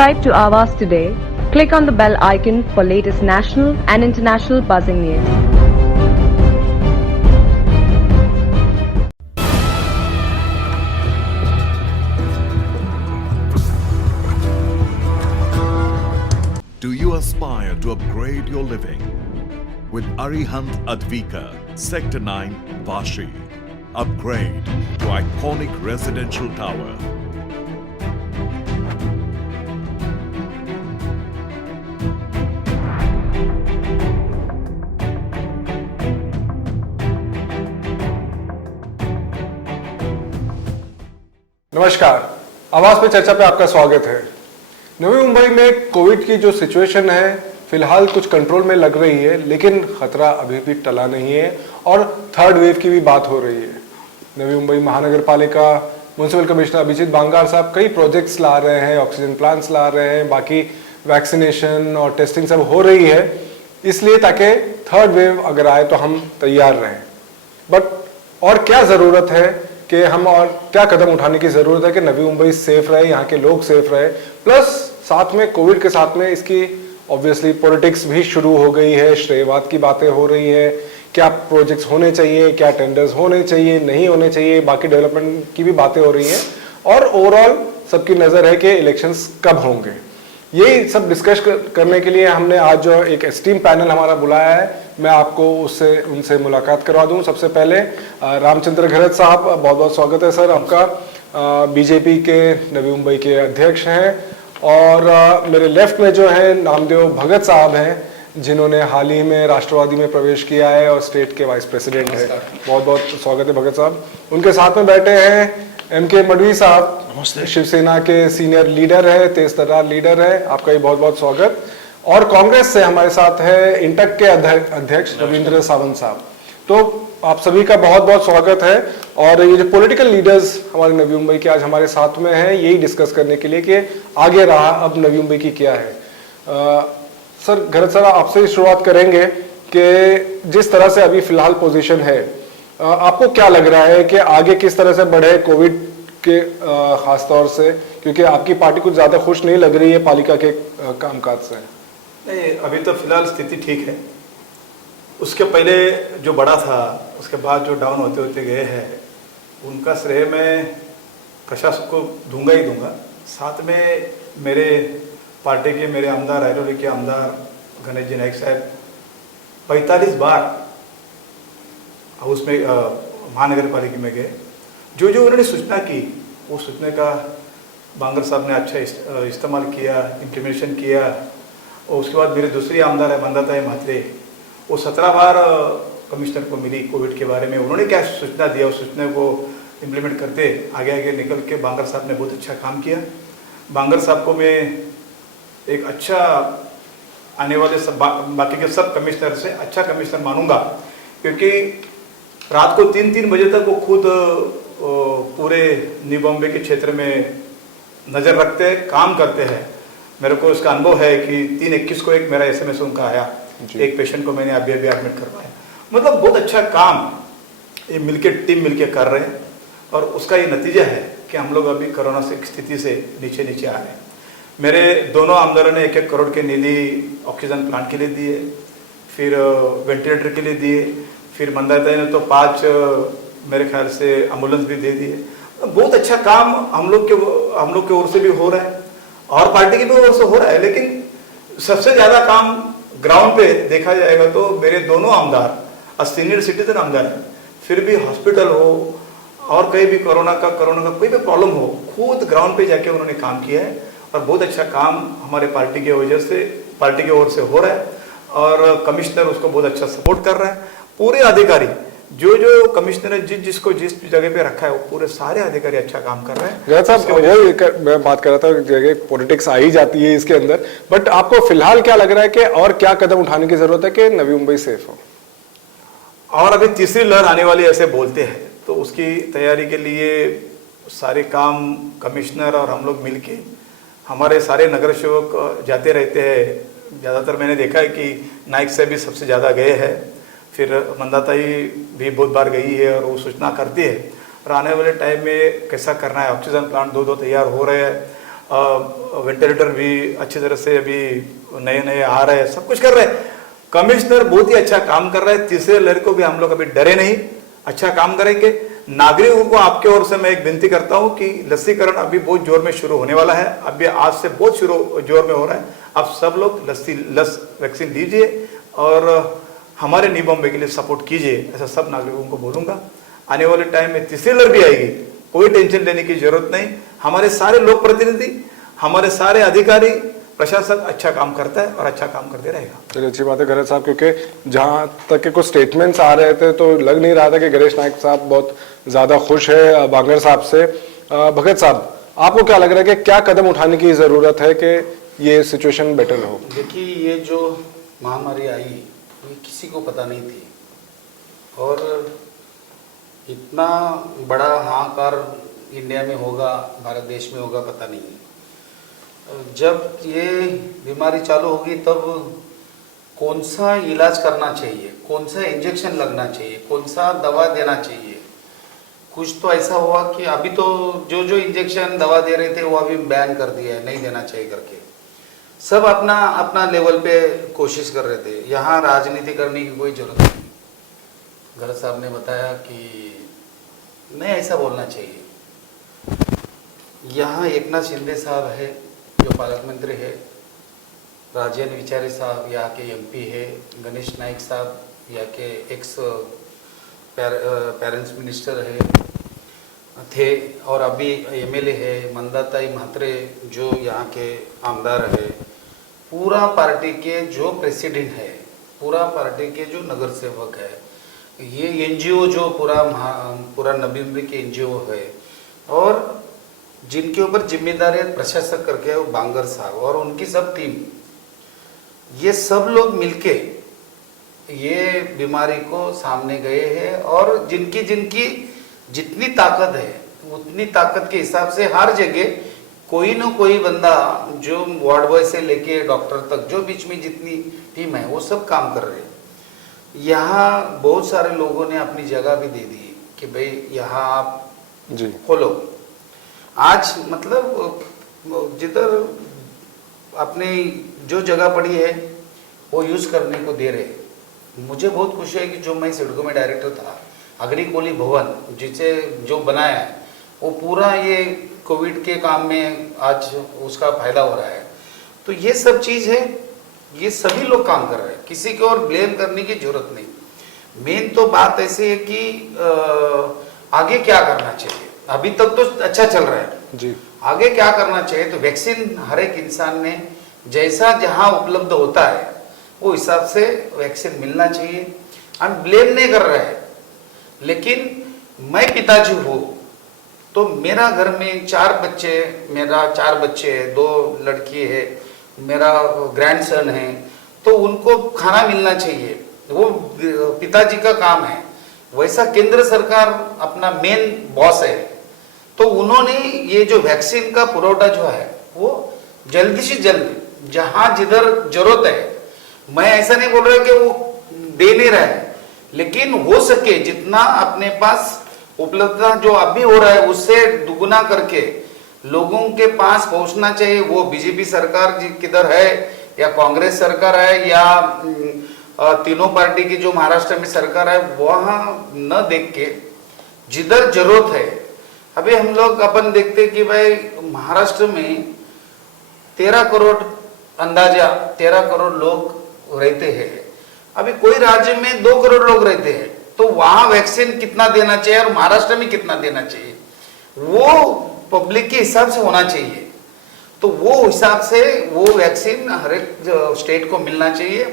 Subscribe to Avas today. Click on the bell icon for latest national and international buzzing news. Do you aspire to upgrade your living? With Arihant Advika, Sector 9, Vashi. Upgrade to iconic residential tower. नमस्कार, आवाज पे चर्चा पे आपका स्वागत है। नवी मुंबई में Covid की जो सिचुएशन है फिलहाल कुछ कंट्रोल में लग रही है, लेकिन खतरा अभी भी टला नहीं है और थर्ड वेव की भी बात हो रही है। नवी मुंबई महानगर पालिका म्युनिसिपल कमिश्नर अभिजीत बांगर साहब कई प्रोजेक्ट्स ला रहे हैं, ऑक्सीजन प्लांट्स ला रहे हैं, बाकी वैक्सीनेशन और टेस्टिंग सब हो रही है, इसलिए ताकि थर्ड वेव अगर आए तो हम तैयार रहें। बट और क्या ज़रूरत है कि हम और क्या कदम उठाने की ज़रूरत है कि नवी मुंबई सेफ रहे, यहाँ के लोग सेफ रहे, प्लस साथ में कोविड के साथ में इसकी ऑब्वियसली पॉलिटिक्स भी शुरू हो गई है, श्रेयवाद की बातें हो रही है, क्या प्रोजेक्ट्स होने चाहिए, क्या टेंडर्स होने चाहिए, नहीं होने चाहिए, बाकी डेवलपमेंट की भी बातें हो रही हैं और ओवरऑल सबकी नज़र है कि इलेक्शंस कब होंगे। यही सब डिस्कस करने के लिए हमने आज जो एक एस्टीम पैनल हमारा बुलाया है, मैं आपको उनसे मुलाकात करवा दूं। सबसे पहले रामचंद्र घरत साहब, बहुत बहुत स्वागत है सर आपका। बीजेपी के नवी मुंबई के अध्यक्ष हैं और मेरे लेफ्ट में जो है नामदेव भगत साहब हैं, जिन्होंने हाल ही में राष्ट्रवादी में प्रवेश किया है और स्टेट के वाइस प्रेसिडेंट है। बहुत बहुत स्वागत है भगत साहब। उनके साथ में बैठे हैं एम.के. मडवी साहब, शिवसेना के सीनियर लीडर है, तेज तर्रार लीडर है, आपका भी बहुत बहुत स्वागत। और कांग्रेस से हमारे साथ है इंटक के अध्यक्ष रविंद्र सावंत साहब। तो आप सभी का बहुत बहुत स्वागत है। और ये जो पॉलिटिकल लीडर्स हमारे नवी मुंबई के आज हमारे साथ में हैं, यही डिस्कस करने के लिए कि आगे राह अब नवी मुंबई की क्या है। सर घरत सर, आपसे शुरुआत करेंगे कि जिस तरह से अभी फिलहाल पोजीशन है, आपको क्या लग रहा है कि आगे किस तरह से बढ़े कोविड के खास तौर से, क्योंकि आपकी पार्टी कुछ ज्यादा खुश नहीं लग रही है पालिका के कामकाज से। नहीं, अभी तो फिलहाल स्थिति ठीक है। उसके पहले जो बड़ा था, उसके बाद जो डाउन होते होते गए हैं, उनका श्रेय मैं प्रशासन को दूंगा ही दूंगा। साथ में मेरे पार्टी के मेरे आमदार, रायरोली के आमदार गणेश जी नाइक साहब 45 बार उसमें महानगर पालिका में गए। जो जो उन्होंने सूचना की, वो सूचना का बांगर साहब ने अच्छा इस्तेमाल किया, इम्प्लीमेंटेशन किया। और उसके बाद मेरे दूसरी आमदार है मंदाताई म्हात्रे, वो 17 बार कमिश्नर को मिली कोविड के बारे में। उन्होंने क्या सूचना दिया, उस सूचना को इम्प्लीमेंट करते आगे आगे निकल के बांगर साहब ने बहुत अच्छा काम किया। बांगर साहब को मैं एक अच्छा आने वाले सब बाकी के सब कमिश्नर से अच्छा कमिश्नर मानूंगा, क्योंकि रात को 3-3 बजे तक वो खुद पूरे न्यू बॉम्बे के क्षेत्र में नज़र रखते हैं, काम करते हैं। मेरे को उसका अनुभव है कि 3-21 को एक मेरा SMS उनका आया, एक पेशेंट को मैंने अभी एडमिट करवाया। मतलब बहुत अच्छा काम ये मिलके टीम मिलके कर रहे हैं और उसका ये नतीजा है कि हम लोग अभी कोरोना से स्थिति से नीचे नीचे आ रहे हैं। मेरे दोनों आमदारों ने 1-1 करोड़ के निधि ऑक्सीजन प्लांट के लिए दिए, फिर वेंटिलेटर के लिए दिए, फिर मंदाताई ने तो 5 मेरे ख्याल से एम्बुलेंस भी दे दिए। बहुत अच्छा काम हम लोग के ओर से भी हो रहा है और पार्टी की भी ओर से हो रहा है। लेकिन सबसे ज्यादा काम ग्राउंड पे देखा जाएगा तो मेरे दोनों आमदार सीनियर सिटीजन आमदार हैं, फिर भी हॉस्पिटल हो और कहीं भी कोरोना का कोई भी प्रॉब्लम हो, खुद ग्राउंड पे जाके उन्होंने काम किया है और बहुत अच्छा काम हमारे पार्टी की वजह से, पार्टी की ओर से हो रहा है और कमिश्नर उसको बहुत अच्छा सपोर्ट कर रहा है। पूरे अधिकारी जो कमिश्नर ने जिसको जिस जगह पे रखा है, वो पूरे सारे अधिकारी अच्छा काम कर रहे हैं। साहब वही मैं बात कर रहा था, जगह पॉलिटिक्स आ ही जाती है इसके अंदर, बट आपको फिलहाल क्या लग रहा है कि और क्या कदम उठाने की जरूरत है कि नवी मुंबई सेफ हो? और अभी तीसरी लहर आने वाली ऐसे बोलते हैं, तो उसकी तैयारी के लिए सारे काम कमिश्नर और हम लोग मिलके, हमारे सारे नगर सेवक जाते रहते हैं। ज़्यादातर मैंने देखा है कि नाइक से भी सबसे ज़्यादा गए हैं, फिर मंदाताई भी बहुत बार गई है और वो सूचना करती है और आने वाले टाइम में कैसा करना है। ऑक्सीजन प्लांट 2 तैयार हो रहे हैं वेंटिलेटर भी अच्छी तरह से अभी नए नए आ रहे हैं, सब कुछ कर रहे हैं। कमिश्नर बहुत ही अच्छा काम कर रहे हैं। तीसरे लहर को भी हम लोग अभी डरे नहीं, अच्छा काम करेंगे। नागरिकों को आपके ओर से मैं एक विनती करता हूं कि लसीकरण अभी बहुत जोर में शुरू होने वाला है, अभी आज से बहुत जोर में हो रहा है। आप सब लोग वैक्सीन लीजिए और हमारे न्यू बॉम्बे के लिए सपोर्ट कीजिए, ऐसा सब नागरिकों को बोलूंगा। आने वाले टाइम में तीसरी लहर भी आएगी, कोई टेंशन लेने की जरूरत नहीं। हमारे सारे लोक प्रतिनिधि, हमारे सारे अधिकारी, प्रशासन अच्छा काम करता है और अच्छा काम करते रहेगा। चलिए, अच्छी बात है गणेश साहब, क्योंकि जहां तक के कुछ स्टेटमेंट्स आ रहे थे तो लग नहीं रहा था कि गणेश नायक साहब बहुत ज्यादा खुश है बांगर साहब से। भगत साहब, आपको क्या लग रहा है कि क्या कदम उठाने की जरूरत है कि ये सिचुएशन बेटर हो? देखिए, ये जो महामारी आई ये किसी को पता नहीं थी और इतना बड़ा हाहाकार इंडिया में होगा, भारत देश में होगा, पता नहीं। जब ये बीमारी चालू होगी तब कौन सा इलाज करना चाहिए, कौन सा इंजेक्शन लगना चाहिए, कौन सा दवा देना चाहिए, कुछ तो ऐसा हुआ कि अभी तो जो इंजेक्शन दवा दे रहे थे वो अभी बैन कर दिया है, नहीं देना चाहिए करके। सब अपना अपना लेवल पे कोशिश कर रहे थे। यहाँ राजनीति करने की कोई जरूरत नहीं। गलत साहब ने बताया कि नहीं ऐसा बोलना चाहिए। यहाँ एकनाथ शिंदे साहब है जो पालक मंत्री है, राजेंद्र विचारे साहब यहाँ के एमपी है, गणेश नाइक साहब यहाँ के एक्स पेरेंट्स मिनिस्टर है थे और अभी एमएलए है, मंदाताई म्हात्रे जो यहाँ के आमदार है, पूरा पार्टी के जो प्रेसिडेंट है, पूरा पार्टी के जो नगर सेवक है, ये एनजीओ जो पूरा नबी मुंबई के एनजीओ है और जिनके ऊपर जिम्मेदारी प्रशासक करके है वो बांगर साहब और उनकी सब टीम, ये सब लोग मिलके ये बीमारी को सामने गए हैं और जिनकी जिनकी जितनी ताकत है उतनी ताकत के हिसाब से हर जगह कोई ना कोई बंदा, जो वार्ड बॉय से लेके डॉक्टर तक, जो बीच में जितनी टीम है वो सब काम कर रहे हैं। यहाँ बहुत सारे लोगों ने अपनी जगह भी दे दी कि भाई यहाँ आप जी खोलो। आज मतलब जिधर अपनी जो जगह पड़ी है वो यूज करने को दे रहे। मुझे बहुत खुशी है कि जो मैं सिडको में डायरेक्टर था, अग्निकोली भवन जिसे जो बनाया है वो पूरा ये कोविड के काम में आज उसका फायदा हो रहा है। तो ये सब चीज है, ये सभी लोग काम कर रहे हैं, किसी को और ब्लेम करने की जरूरत नहीं। मेन तो बात ऐसी है कि आगे क्या करना चाहिए। अभी तक तो अच्छा चल रहा है जी, आगे क्या करना चाहिए? तो वैक्सीन हर एक इंसान ने जैसा जहां उपलब्ध होता है वो हिसाब से वैक्सीन मिलना चाहिए। हम ब्लेम नहीं कर रहे हैं, लेकिन मैं पिताजी हूँ तो मेरा घर में 4 बच्चे, मेरा 4 बच्चे है, 2 लड़की है, मेरा ग्रैंडसन है, तो उनको खाना मिलना चाहिए, वो पिताजी का काम है। वैसा केंद्र सरकार अपना मेन बॉस है, तो उन्होंने ये जो वैक्सीन का पुरवठा जो है वो जल्दी से जल्द जहां जिधर जरूरत है, मैं ऐसा नहीं बोल रहा कि वो दे नहीं रहा है, लेकिन हो सके जितना अपने पास उपलब्धता जो अभी हो रहा है उससे दुगुना करके लोगों के पास पहुंचना चाहिए। वो बीजेपी सरकार किधर है या कांग्रेस सरकार है या तीनों पार्टी की जो महाराष्ट्र में सरकार है, वहां न देख के जिधर जरूरत है। अभी हम लोग अपन देखते कि भाई महाराष्ट्र में 13 करोड़ अंदाजा 13 करोड़ लोग रहते हैं। अभी कोई राज्य में 2 करोड़ लोग रहते हैं, तो वहां वैक्सीन कितना देना चाहिए और महाराष्ट्र में कितना देना चाहिए वो पब्लिक के हिसाब से होना चाहिए। तो वो हिसाब से वो वैक्सीन हर एक स्टेट को मिलना चाहिए।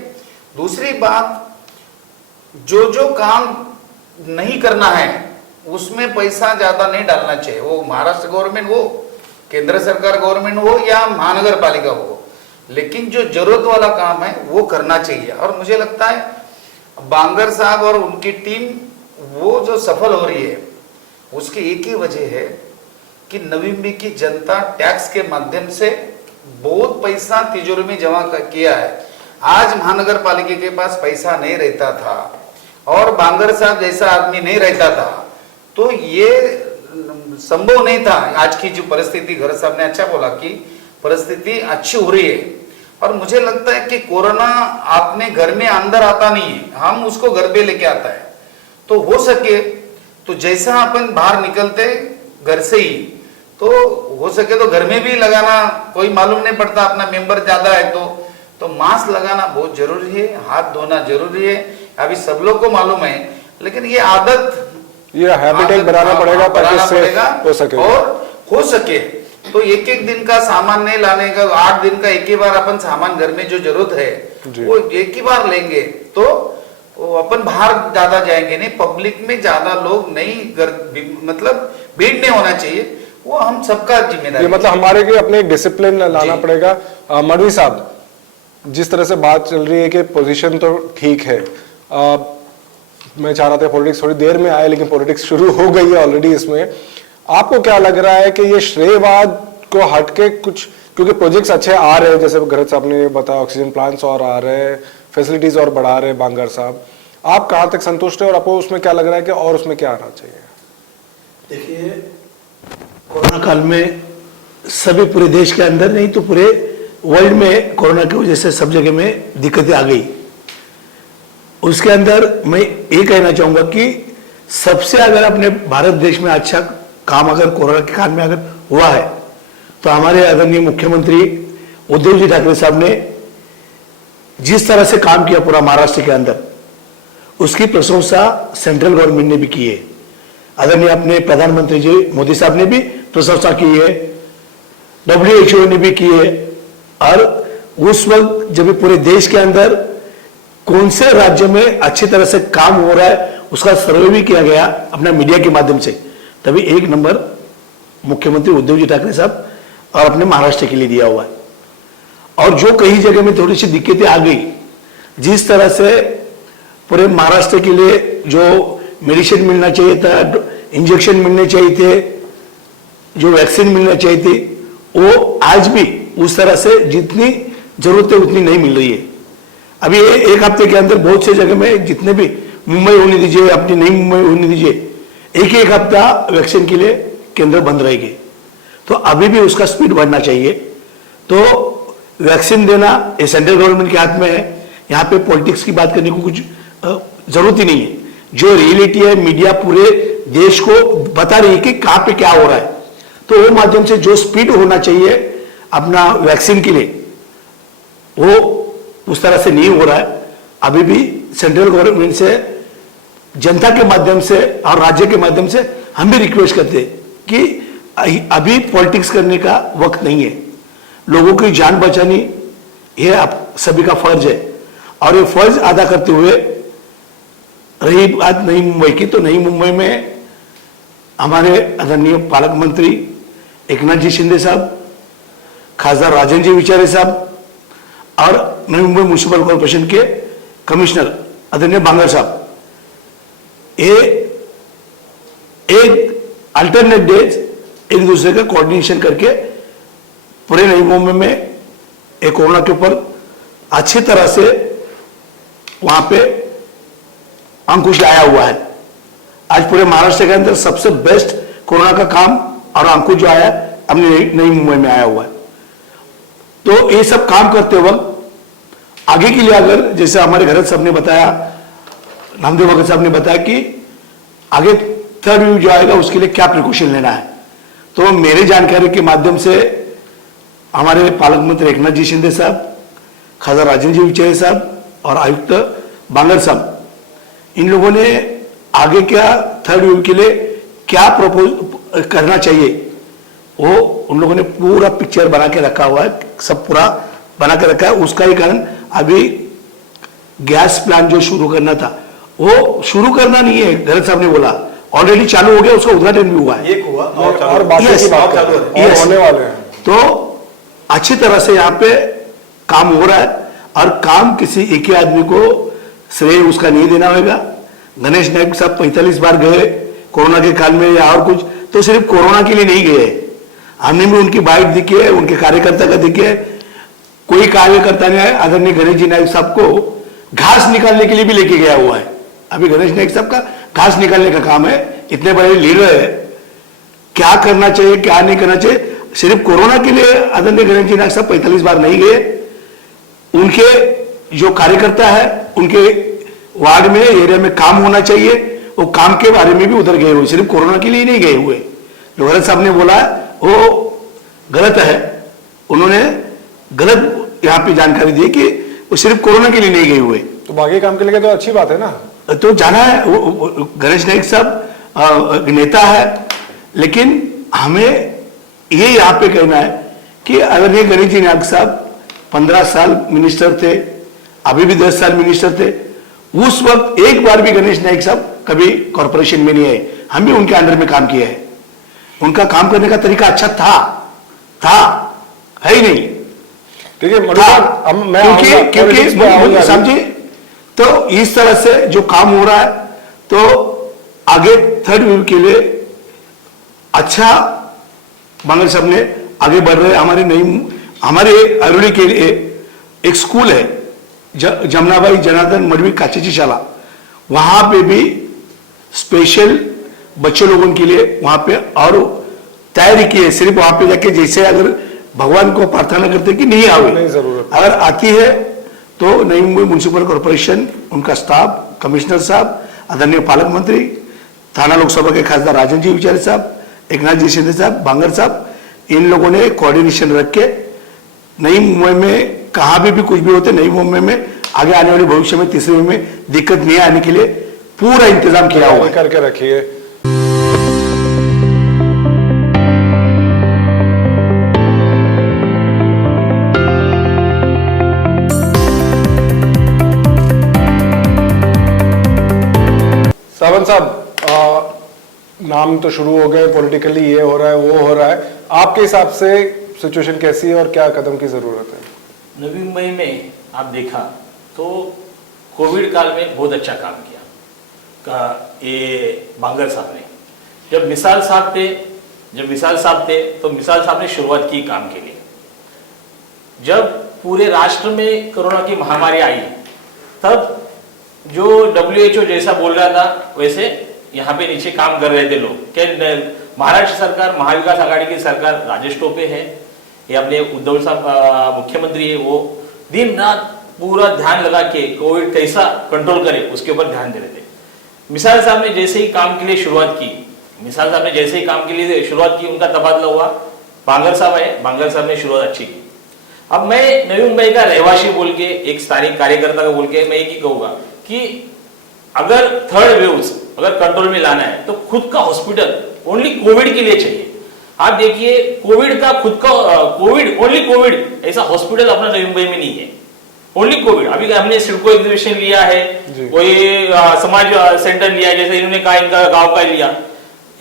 दूसरी बात, जो काम नहीं करना है उसमें पैसा ज्यादा नहीं डालना चाहिए। वो महाराष्ट्र गवर्नमेंट हो, केंद्र सरकार गवर्नमेंट हो या महानगर पालिका हो, लेकिन जो जरूरत वाला काम है वो करना चाहिए। और मुझे लगता है बांगर साहब और उनकी टीम वो जो सफल हो रही है उसकी एक ही वजह है कि नवी मुंबई की जनता टैक्स के माध्यम से बहुत पैसा तिजोरी में जमा किया है। आज महानगर पालिका के पास पैसा नहीं रहता था और बांगर साहब जैसा आदमी नहीं रहता था, तो ये संभव नहीं था। आज की जो परिस्थिति, घर साहब ने अच्छा बोला कि परिस्थिति अच्छी हो रही है, और मुझे लगता है कि कोरोना आपने घर में अंदर आता नहीं है, हम उसको घर पे लेके आता है। तो हो सके तो जैसा अपन बाहर निकलते घर से ही, तो हो सके तो घर में भी लगाना, कोई मालूम नहीं पड़ता अपना मेंबर ज्यादा है तो मास्क लगाना बहुत जरूरी है, हाथ धोना जरूरी है। अभी सब लोग को मालूम है, लेकिन ये आदत, ये हैबिट बनाना पड़ेगा ताकि सेफ हो सके। और हो सके तो एक एक दिन का सामान नहीं लाने का, 8 दिन का एक ही बार अपन सामान घर में जो जरूरत है वो एक ही बार लेंगे, तो अपन बाहर ज्यादा जाएंगे नहीं, पब्लिक में ज्यादा लोग नहीं, मतलब भीड़ नहीं होना चाहिए, वो हम सबका जिम्मेदारी। ये मतलब हमारे के अपने डिसिप्लिन लाना पड़ेगा। मडवी साहब, जिस तरह से बात चल रही है कि पोजीशन तो ठीक है, मैं चाह रहा था पॉलिटिक्स थोड़ी देर में आए, लेकिन पॉलिटिक्स शुरू हो गई है ऑलरेडी इसमें। आपको क्या लग रहा है कि ये श्रेयवाद को हटके कुछ, क्योंकि प्रोजेक्ट्स अच्छे आ रहे हैं, जैसे गरज साहब ने बताया ऑक्सीजन प्लांट्स और आ रहे हैं, फैसिलिटीज और बढ़ा रहे हैं बांगर साहब, आप कहाँ तक संतुष्ट है और आपको उसमें क्या लग रहा है कि और उसमें क्या आना चाहिए? देखिए, कोरोना काल में सभी पूरे देश के अंदर नहीं तो पूरे वर्ल्ड में कोरोना की वजह से सब जगह में दिक्कतें आ गई। उसके अंदर मैं ये कहना चाहूंगा कि सबसे अगर अपने भारत देश में अच्छा काम अगर कोरोना के काल में अगर हुआ है तो हमारे आदरणीय मुख्यमंत्री उद्धव जी ठाकरे साहब ने जिस तरह से काम किया पूरा महाराष्ट्र के अंदर, उसकी प्रशंसा सेंट्रल गवर्नमेंट ने भी की है। आदरणीय अपने प्रधानमंत्री जी मोदी साहब ने भी प्रशंसा की है, WHO ने भी की है। और उस वक्त जब पूरे देश के अंदर कौन से राज्य में अच्छी तरह से काम हो रहा है उसका सर्वे भी किया गया अपना मीडिया के माध्यम से, तभी 1 नंबर मुख्यमंत्री उद्धव जी ठाकरे साहब और अपने महाराष्ट्र के लिए दिया हुआ है। और जो कई जगह में थोड़ी सी दिक्कतें आ गई, जिस तरह से पूरे महाराष्ट्र के लिए जो मेडिसिन मिलना चाहिए था, इंजेक्शन मिलने चाहिए थे, जो वैक्सीन मिलना चाहिए थी, वो आज भी उस तरह से जितनी जरूरत है उतनी नहीं मिल रही है। अभी 1 हफ्ते के अंदर बहुत से जगह में, जितने भी मुंबई होने दीजिए, अपनी नई मुंबई होने दीजिए, एक हफ्ता वैक्सीन के लिए केंद्र बंद रहेगी। तो अभी भी उसका स्पीड बढ़ना चाहिए। तो वैक्सीन देना ये सेंट्रल गवर्नमेंट के हाथ में है, यहाँ पे पॉलिटिक्स की बात करने को कुछ जरूरत ही नहीं है। जो रियलिटी है, मीडिया पूरे देश को बता रही है कि कहाँ पे क्या हो रहा है, तो वो माध्यम से जो स्पीड होना चाहिए अपना वैक्सीन के लिए, वो उस तरह से नहीं हो रहा है। अभी भी सेंट्रल गवर्नमेंट से, जनता के माध्यम से और राज्य के माध्यम से हम भी रिक्वेस्ट करते हैं कि अभी पॉलिटिक्स करने का वक्त नहीं है, लोगों की जान बचानी ये आप सभी का फर्ज है। और ये फर्ज अदा करते हुए रही बात नई मुंबई की, तो नई मुंबई में हमारे आदरणीय पालक मंत्री एकनाथ जी शिंदे साहब, खासदार राजन जी विचारे साहब और नई मुंबई म्युनिसिपल कॉर्पोरेशन के कमिश्नर आदरणीय बांगर साहब, ये एक अल्टरनेट डेज एक दूसरे का कोऑर्डिनेशन करके पूरे नई मुंबई में एक कोरोना के ऊपर अच्छी तरह से वहां पे अंकुश लाया हुआ है। आज पूरे महाराष्ट्र के अंदर सबसे बेस्ट कोरोना का काम और अंकुश जो आया अपनी नई मुंबई में आया हुआ है। तो ये सब काम करते वक्त आगे के लिए, अगर जैसे हमारे घरत साहब ने बताया, नामदेव भगत साहब ने बताया कि आगे 3rd वेव जो आएगा उसके लिए क्या प्रिकॉशन लेना है, तो मेरे जानकारी के माध्यम से हमारे पालक मंत्री एकनाथ जी शिंदे साहब, खासदार राजन जी विचारे साहब और आयुक्त बांगर साहब, इन लोगों ने आगे क्या 3rd वेव के लिए क्या प्रपोज करना चाहिए, वो उन लोगों ने पूरा पिक्चर बना के रखा हुआ है, सब पूरा बना के रखा है। उसका ही कारण अभी गैस प्लांट जो शुरू करना था वो शुरू करना नहीं है, गरज साहब ने बोला ऑलरेडी चालू हो गया, उसका उद्घाटन भी हुआ है, एक हुआ और बाकी की बात चालू है, और होने वाले हैं। तो अच्छी तरह से यहाँ पे काम हो रहा है और काम किसी एक ही आदमी को श्रेय उसका नहीं देना होगा। गणेश नायक साहब 45 बार गए कोरोना के काल में या और कुछ, तो सिर्फ कोरोना के लिए नहीं गए, हमने भी उनकी बाइट देखी है, उनके कार्यकर्ता का देखी है। कोई कार्यकर्ता ने आदरणीय गणेश जी नायक साहब को घास निकालने के लिए भी लेके गया हुआ है। अभी गणेश नायक साहब का घास निकालने का काम है, इतने बड़े लीडर है, क्या करना चाहिए क्या नहीं करना चाहिए। सिर्फ कोरोना के लिए आदरणीय गणेश जी नायक साहब 45 बार नहीं गए, उनके जो कार्यकर्ता है उनके वार्ड में एरिया में काम होना चाहिए, वो काम के बारे में भी उधर गए हुए, सिर्फ कोरोना के लिए नहीं गए हुए। जो गलत साहब ने बोला वो गलत है, उन्होंने गलत यहाँ पे जानकारी दी कि वो सिर्फ कोरोना के लिए नहीं गए हुए। तो बाकी काम के लिए तो अच्छी बात है ना, तो जाना है। वो गणेश नायक साहब नेता है, लेकिन हमें ये यहाँ पे कहना है कि आदरणीय गणेश जी नायक साहब 15 साल मिनिस्टर थे, अभी भी 10 साल मिनिस्टर थे। उस वक्त एक बार भी गणेश नायक साहब कभी कॉर्पोरेशन में नहीं आए, हम भी उनके अंडर में काम किया है। उनका काम करने का तरीका अच्छा था है ही नहीं। ठीक है, क्योंकि समझिए, तो इस तरह से जो काम हो रहा है, तो आगे थर्ड वेव के लिए अच्छा बांगल साहब ने आगे बढ़ रहे। हमारे अरुली के लिए एक स्कूल है जमुनाबाई जनार्दन मडवी काचेची शाला, वहां पे भी स्पेशल बच्चे लोगों के लिए वहां पे और तैयारी की है। सिर्फ वहां पे जाके जैसे अगर भगवान को प्रार्थना करते कि नहीं आवे, नहीं जरूरत, अगर आती है तो नई मुंबई म्युनिसिपल कॉर्पोरेशन, उनका स्टाफ, कमिश्नर साहब, आदरणीय पालक मंत्री, थाना लोकसभा के खासदार राजन जी विचारे साहब, एकनाथ जी शिंदे साहब, बांगर साहब, इन लोगों ने कोऑर्डिनेशन रख के नई मुंबई में कहां भी कुछ भी होते, नई मुंबई में आगे आने वाले भविष्य में तीसरे में दिक्कत नहीं आने के लिए पूरा इंतजाम किया हुआ है। करके रखिए। सावंत साहब, नाम तो शुरू हो गए, पॉलिटिकली ये हो रहा है वो हो रहा है, आपके हिसाब से सिचुएशन कैसी है और क्या कदम की जरूरत है? नवी मुंबई में आप देखा तो कोविड काल में बहुत अच्छा काम किया ये बांगर साहब ने। जब मिसाल साहब थे तो मिसाल साहब ने शुरुआत की काम के लिए। जब पूरे राष्ट्र में कोरोना की महामारी आई, तब जो WHO जैसा बोल रहा था वैसे यहाँ पे नीचे काम कर रहे थे लोग। महाराष्ट्र सरकार, महाविकास आघाड़ी की सरकार राजेश टोपे है, ये अपने उद्धव साहब मुख्यमंत्री है, वो दिन रात पूरा ध्यान लगा के कोविड कैसा कंट्रोल करे उसके ऊपर ध्यान दे रहे थे। मिसाल साहब ने जैसे ही काम के लिए शुरुआत की, उनका तबादला हुआ, बांगर साहब है, बांगर साहब ने शुरुआत अच्छी की। अब मैं नवी मुंबई का रहवासी बोल के, एक स्थानिक कार्यकर्ता का बोल के मैं एक ही कहूंगा कि अगर थर्ड वेव अगर कंट्रोल में लाना है तो खुद का हॉस्पिटल ओनली कोविड के लिए चाहिए। आप देखिए कोविड का खुद का ओनली कोविड ऐसा हॉस्पिटल अपना नवी मुंबई में नहीं है, ओनली कोविड। अभी हमने सिडको एग्जीबिशन लिया है, कोई समाज सेंटर लिया है, जैसे इन्होंने कहा इनका गांव का लिया।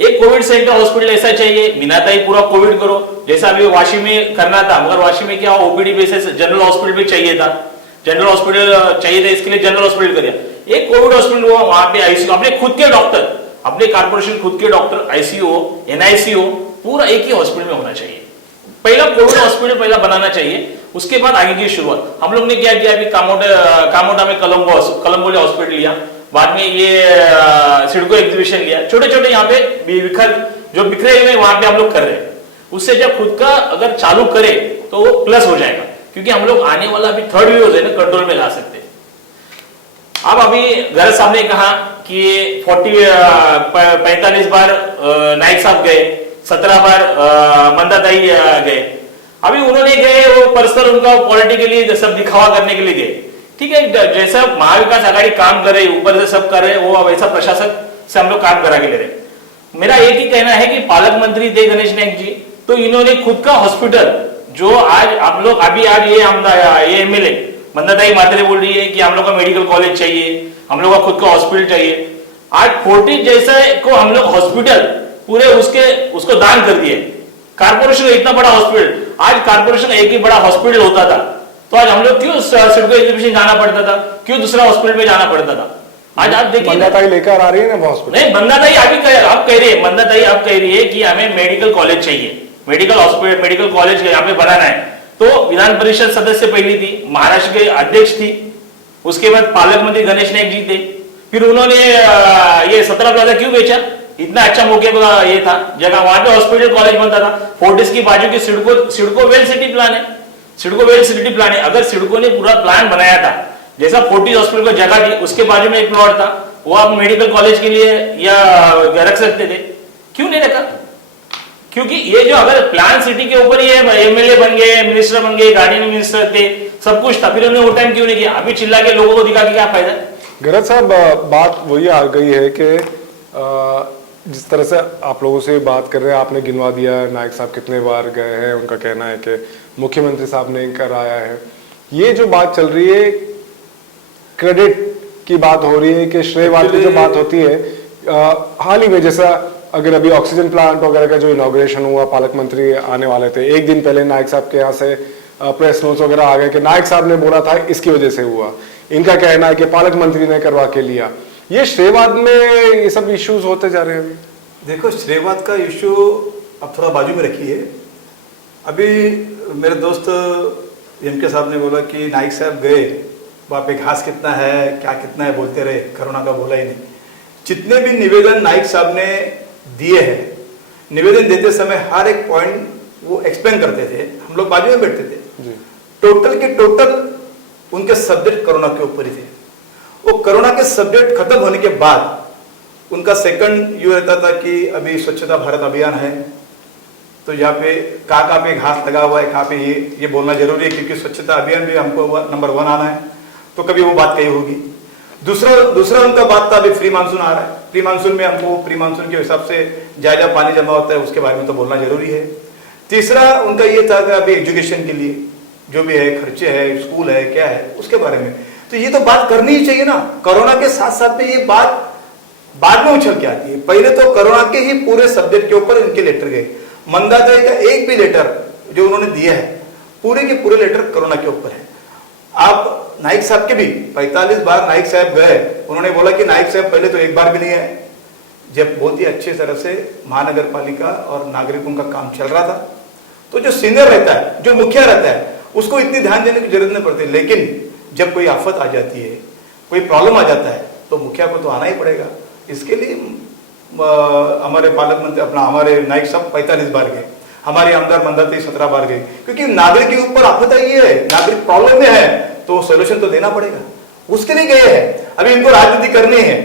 एक कोविड सेंटर हॉस्पिटल ऐसा चाहिए, बिनाताई पूरा कोविड करो, जैसा अभी वाशी में करना था, मगर वाशी में क्या ओपीडी बेसिस जनरल हॉस्पिटल भी चाहिए था, जनरल हॉस्पिटल चाहिए था, इसके लिए जनरल हॉस्पिटल कर दिया। एक कोविड हॉस्पिटल हुआ, वहां पे आईसीयू, अपने खुद के डॉक्टर, अपने कारपोरेशन खुद के डॉक्टर, आईसीयू एनआईसीयू पूरा एक ही हॉस्पिटल में होना चाहिए। पहला कोविड हॉस्पिटल पहला बनाना चाहिए, उसके बाद आगे की शुरुआत। हम लोग ने क्या किया, अभी कामोटा में कोलंबो हॉस्पिटल लिया, बाद में ये सिडको एग्जीबिशन लिया, छोटे छोटे यहाँ पे बिखरे हुए वहां पे हम लोग कर रहे हैं। उससे जब खुद का अगर चालू करे तो वो प्लस हो जाएगा, क्योंकि हम लोग आने वाला अभी थर्ड वेव है ना, कंट्रोल में ला सकते हैं। अब अभी घर साहब ने कहा कि 45 बार नाइक साहब गए, 17 बार मंदाताई गए। अभी उन्होंने गए वो पर्सनल उनका पॉलिटिकली सब दिखावा करने के लिए गए, ठीक है। जैसा महाविकास आघाड़ी काम कर रही, ऊपर से सब कर रहे, वो वैसा प्रशासक से हम लोग काम करा के ले रहे। मेरा एक ही कहना है कि पालक मंत्री थे गणेश नायक जी, तो इन्होंने खुद का हॉस्पिटल जो आज हम लोग आज ये एमएलए मंदाताई मात्रे बोल रही है कि हम लोग का मेडिकल कॉलेज चाहिए, हम लोग का खुद का हॉस्पिटल चाहिए। आज फोर्टिस जैसा को हम लोग हॉस्पिटल पूरे उसको दान कर दिए। कारपोरेशन इतना बड़ा हॉस्पिटल, आज कारपोरेशन एक ही बड़ा हॉस्पिटल होता था, तो आज हम लोग क्यों सिडको एग्जीबिशन जाना पड़ता था, क्यों दूसरा हॉस्पिटल में जाना पड़ता था। आज आप देखिए मंदाताई लेकर आ रही है ना हॉस्पिटल। नहीं, मंदाताई आप कह रही है कि हमें मेडिकल कॉलेज चाहिए, मेडिकल हॉस्पिटल, मेडिकल कॉलेज यहाँ पे बनाना है। तो विधान परिषद सदस्य पहली थी, महाराष्ट्र के अध्यक्ष थी, उसके बाद पालक मंत्री गणेश नायक जी थे। फिर उन्होंने ये 17 प्लाजा क्यों बेचा, इतना अच्छा मौके का ये था जगह, वहां पे हॉस्पिटल कॉलेज बनता था। फोर्टिस की बाजू की सिडको वेल सिटी प्लान है, सिडको वेल सिटी प्लान है। अगर सिडको ने पूरा प्लान बनाया था जैसा फोर्टिस हॉस्पिटल को जगह थी, उसके बाजू में एक प्लॉट था, वो आप मेडिकल कॉलेज के लिए या रख सकते थे, क्यों नहीं रखा? क्योंकि ये जो अगर प्लान सिटी के ऊपर ही है, एमएलए बन गए, मिनिस्टर बन गए, गार्डियन मिनिस्टर थे, सब कुछ था, फिर उन्होंने वो टाइम क्यों नहीं किया? अभी चिल्ला के लोगों को दिखा के क्या फायदा? गरज साहब, बात वही आ गई है कि जिस तरह से आप लोगों से बात कर रहे हैं, आपने गिनवा दिया नायक साहब कितने बार गए हैं, उनका कहना है कि मुख्यमंत्री साहब ने कराया है। ये जो बात चल रही है, क्रेडिट की बात हो रही है कि श्रेयवाद की जो बात होती है, हाल ही में जैसा अगर अभी ऑक्सीजन प्लांट वगैरह का जो इनॉग्रेशन हुआ, पालक मंत्री आने वाले थे, एक दिन पहले नायक साहब के यहाँ से प्रेस नोट्स वगैरह आ गए कि नायक साहब ने बोला था इसकी वजह से हुआ। इनका कहना है कि पालक मंत्री ने करवा के लिया। ये श्रेयवाद में ये सब इश्यूज होते जा रहे हैं। अभी देखो, श्रेयवाद का इश्यू अब थोड़ा बाजू में रखिए। अभी मेरे दोस्त एमके साहब ने बोला कि नाइक साहब गए, वहाँ पे घास कितना है, क्या कितना है बोलते रहे, कोरोना का बोला ही नहीं। जितने भी निवेदन नाइक साहब ने दिए हैं, निवेदन देते समय हर एक पॉइंट वो एक्सप्लेन करते थे, हम लोग बाजू में बैठते थे। टोटल के टोटल उनके सब्जेक्ट कोरोना के ऊपर ही थे। वो कोरोना के सब्जेक्ट खत्म होने के बाद उनका सेकंड ये रहता था कि अभी स्वच्छता भारत अभियान है, तो यहाँ पे कहाँ पे घास लगा हुआ है, कहाँ पे ये बोलना जरूरी है, क्योंकि स्वच्छता अभियान भी हमको नंबर 1 आना है, तो कभी वो बात कही होगी। दूसरा उनका बात था अभी फ्री मानसून आ रहा है, प्री मानसून में हमको प्री मानसून के हिसाब से ज्यादा पानी जमा होता है, उसके बारे में तो बोलना जरूरी है। तीसरा उनका ये था कि अभी एजुकेशन के लिए जो भी है खर्चे है, स्कूल है, क्या है, उसके बारे में तो ये तो बात करनी ही चाहिए ना। कोरोना के साथ साथ में ये बात बाद में उछल के आती है। पहले तो कोरोना के ही पूरे सब्जेक्ट के ऊपर इनके लेटर गए। मंदादय का एक भी लेटर जो उन्होंने दिया है, पूरे के पूरे लेटर कोरोना के ऊपर है। आप नाइक साहब के भी 45 बार नाइक साहब गए, उन्होंने बोला कि नाइक साहब पहले तो एक बार भी नहीं आए, जब बहुत ही अच्छे तरह से महानगर पालिका और नागरिकों का काम चल रहा था। तो जो सीनियर रहता है, जो मुखिया रहता है, उसको इतनी ध्यान देने की जरूरत नहीं पड़ती। लेकिन जब कोई आफत आ जाती है, कोई प्रॉब्लम आ जाता है, तो मुखिया को तो आना ही पड़ेगा। इसके लिए हमारे पालक मंत्री हमारे नाइक साहब 45 बार गए, हमारे आमदार मंदाती 17 बार गए, क्योंकि नागरिक के ऊपर आफत आई है, नागरिक प्रॉब्लम में है, तो सोल्यूशन तो देना पड़ेगा, उसके लिए गए हैं। अभी इनको राजनीति करनी है,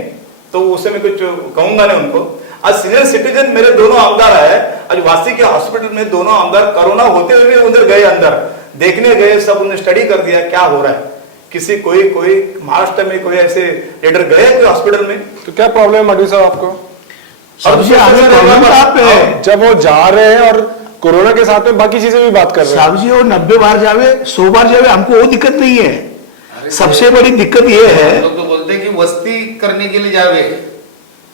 तो उससे मैं कुछ कहूंगा नहीं उनको। आज सीनियर सिटीजन मेरे दोनों आमदार है, आज वासी के हॉस्पिटल में दोनों आमदार कोरोना होते हुए उधर गए, अंदर देखने गए, सब उन्होंने स्टडी कर दिया क्या हो रहा है। किसी कोई महाराष्ट्र में कोई ऐसे लीडर गए कोई हॉस्पिटल में? तो क्या प्रॉब्लम है मधु साहब आपको? जब वो जा रहे हैं और कोरोना के साथ में बाकी चीजें भी बात कर रहे हैं। साहब जी, वो 90 बार जावे, 100 बार जावे, हमको वो दिक्कत नहीं है। सबसे बड़ी दिक्कत ये है, लोग तो बोलते हैं कि वस्ती करने के लिए जावे,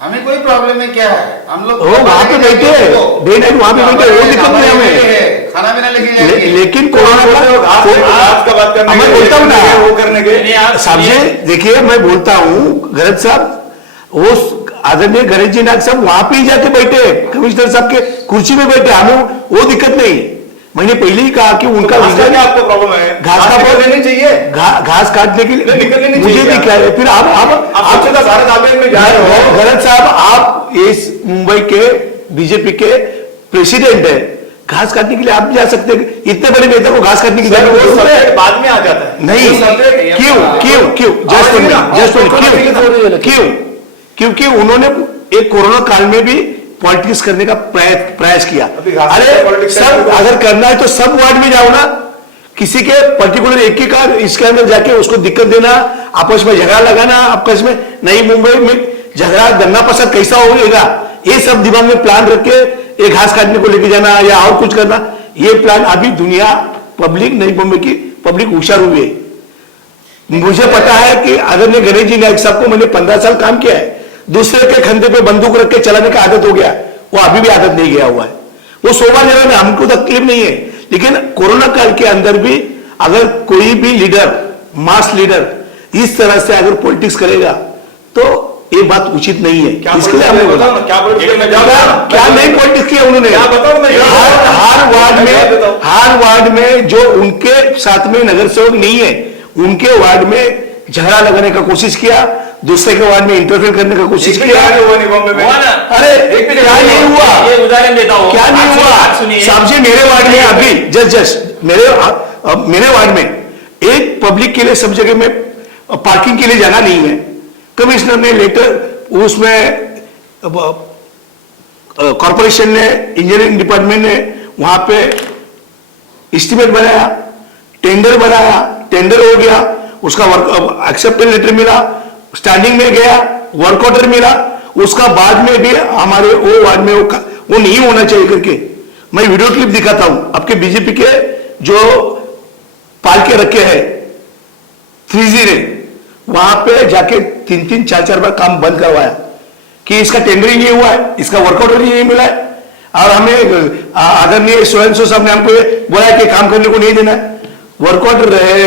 हमें कोई प्रॉब्लम है क्या है? हम लोग वहां पे बैठे डे नाइट वहां पे बैठे, वो दिक्कत नहीं हमें, खाना पीना लेके लेकिन कोरोना का बात करने मैं बोलता हूँ ना, वो करने के साहब जी देखिए, मैं बोलता हूँ गरज साहब, वो आदरणीय गणेश जी नाग साहब वहां पे ही जाके बैठे, कमिश्नर साहब के कुर्सी में बैठे, हमें वो दिक्कत नहीं। मैंने पहले ही कहा कि उनका क्या आपको प्रॉब्लम है? घास का लेनी चाहिए, घास काटने के लिए निकलने नहीं मुझे भी क्या है। फिर आप भारत अभियान में जा रहे हो गलत साहब, आप इस मुंबई के बीजेपी के प्रेसिडेंट है, घास काटने के लिए आप जा सकते हैं। इतने बड़े नेता को घास काटने की जरूरत है? बाद में आ जाता है नहीं, क्यों क्योंकि उन्होंने एक कोरोना काल में भी पॉलिटिक्स करने का प्रयास किया। अरे सब अगर करना है तो सब वार्ड में जाओ ना, किसी के पर्टिकुलर एक ही का इसके अंदर जाके उसको दिक्कत देना, आपस में झगड़ा लगाना, आपस में नई मुंबई में झगड़ा दंगा फसाद कैसा होगा, ये सब दिमाग में प्लान रख के एक घास काटने को लेके जाना या और कुछ करना, ये प्लान अभी दुनिया पब्लिक नई मुंबई की पब्लिक होशियार हुई है। मुझे पता है कि आदरणीय गणेश जी नायक साहब को मैंने 15 साल काम किया है, दूसरे के कंधे पे बंदूक रख के चलाने का आदत हो गया, वो अभी भी आदत नहीं गया हुआ है। वो 100 बार जगह में हमको तकलीफ नहीं है, लेकिन कोरोना काल के अंदर भी अगर कोई भी लीडर, मास लीडर इस तरह से अगर पॉलिटिक्स करेगा तो ये बात उचित नहीं है। इसके लिए हमने क्या नई पॉलिटिक्स किया उन्होंने? हर वार्ड में जो उनके साथ में नगर सेवक नहीं है, उनके वार्ड में झगड़ा लगाने का कोशिश किया, दूसरे के वार्ड में इंटरफेयर करने का कोशिश किया? हुआ नहीं बॉम्बे में? हुआ ना? अरे एक भी क्या नहीं हुआ? ये उदाहरण देता हूँ, क्या नहीं बात हुआ? सुनिए। साहब जी मेरे वार्ड में अभी जस्ट मेरे वार्ड में एक पब्लिक के लिए सब जगह में पार्किंग के लिए जगह नहीं है। कमिश्नर ने लेटर उसमें कॉर्पोरेशन ने, इंजीनियरिंग डिपार्टमेंट ने वहां पे एस्टिमेट बनाया, टेंडर बनाया, टेंडर हो गया, उसका वर्क एक्सेप्टेंस लेटर मिला, स्टैंडिंग में गया, वर्क ऑर्डर मिला, उसका बाद में भी हमारे वो वार्ड में वो नहीं होना चाहिए करके मैं वीडियो क्लिप दिखाता हूं। आपके बीजेपी के जो पाल के रखे हैं 3G ने वहां पे जाके 3-3, 4-4 बार काम बंद करवाया कि इसका टेंडर ही नहीं हुआ है, इसका वर्क ऑर्डर ही नहीं मिला है, और हमें आदरणीय स्वयं साहब ने हमको बोला है कि काम करने को नहीं देना है। वर्क ऑर्डर है,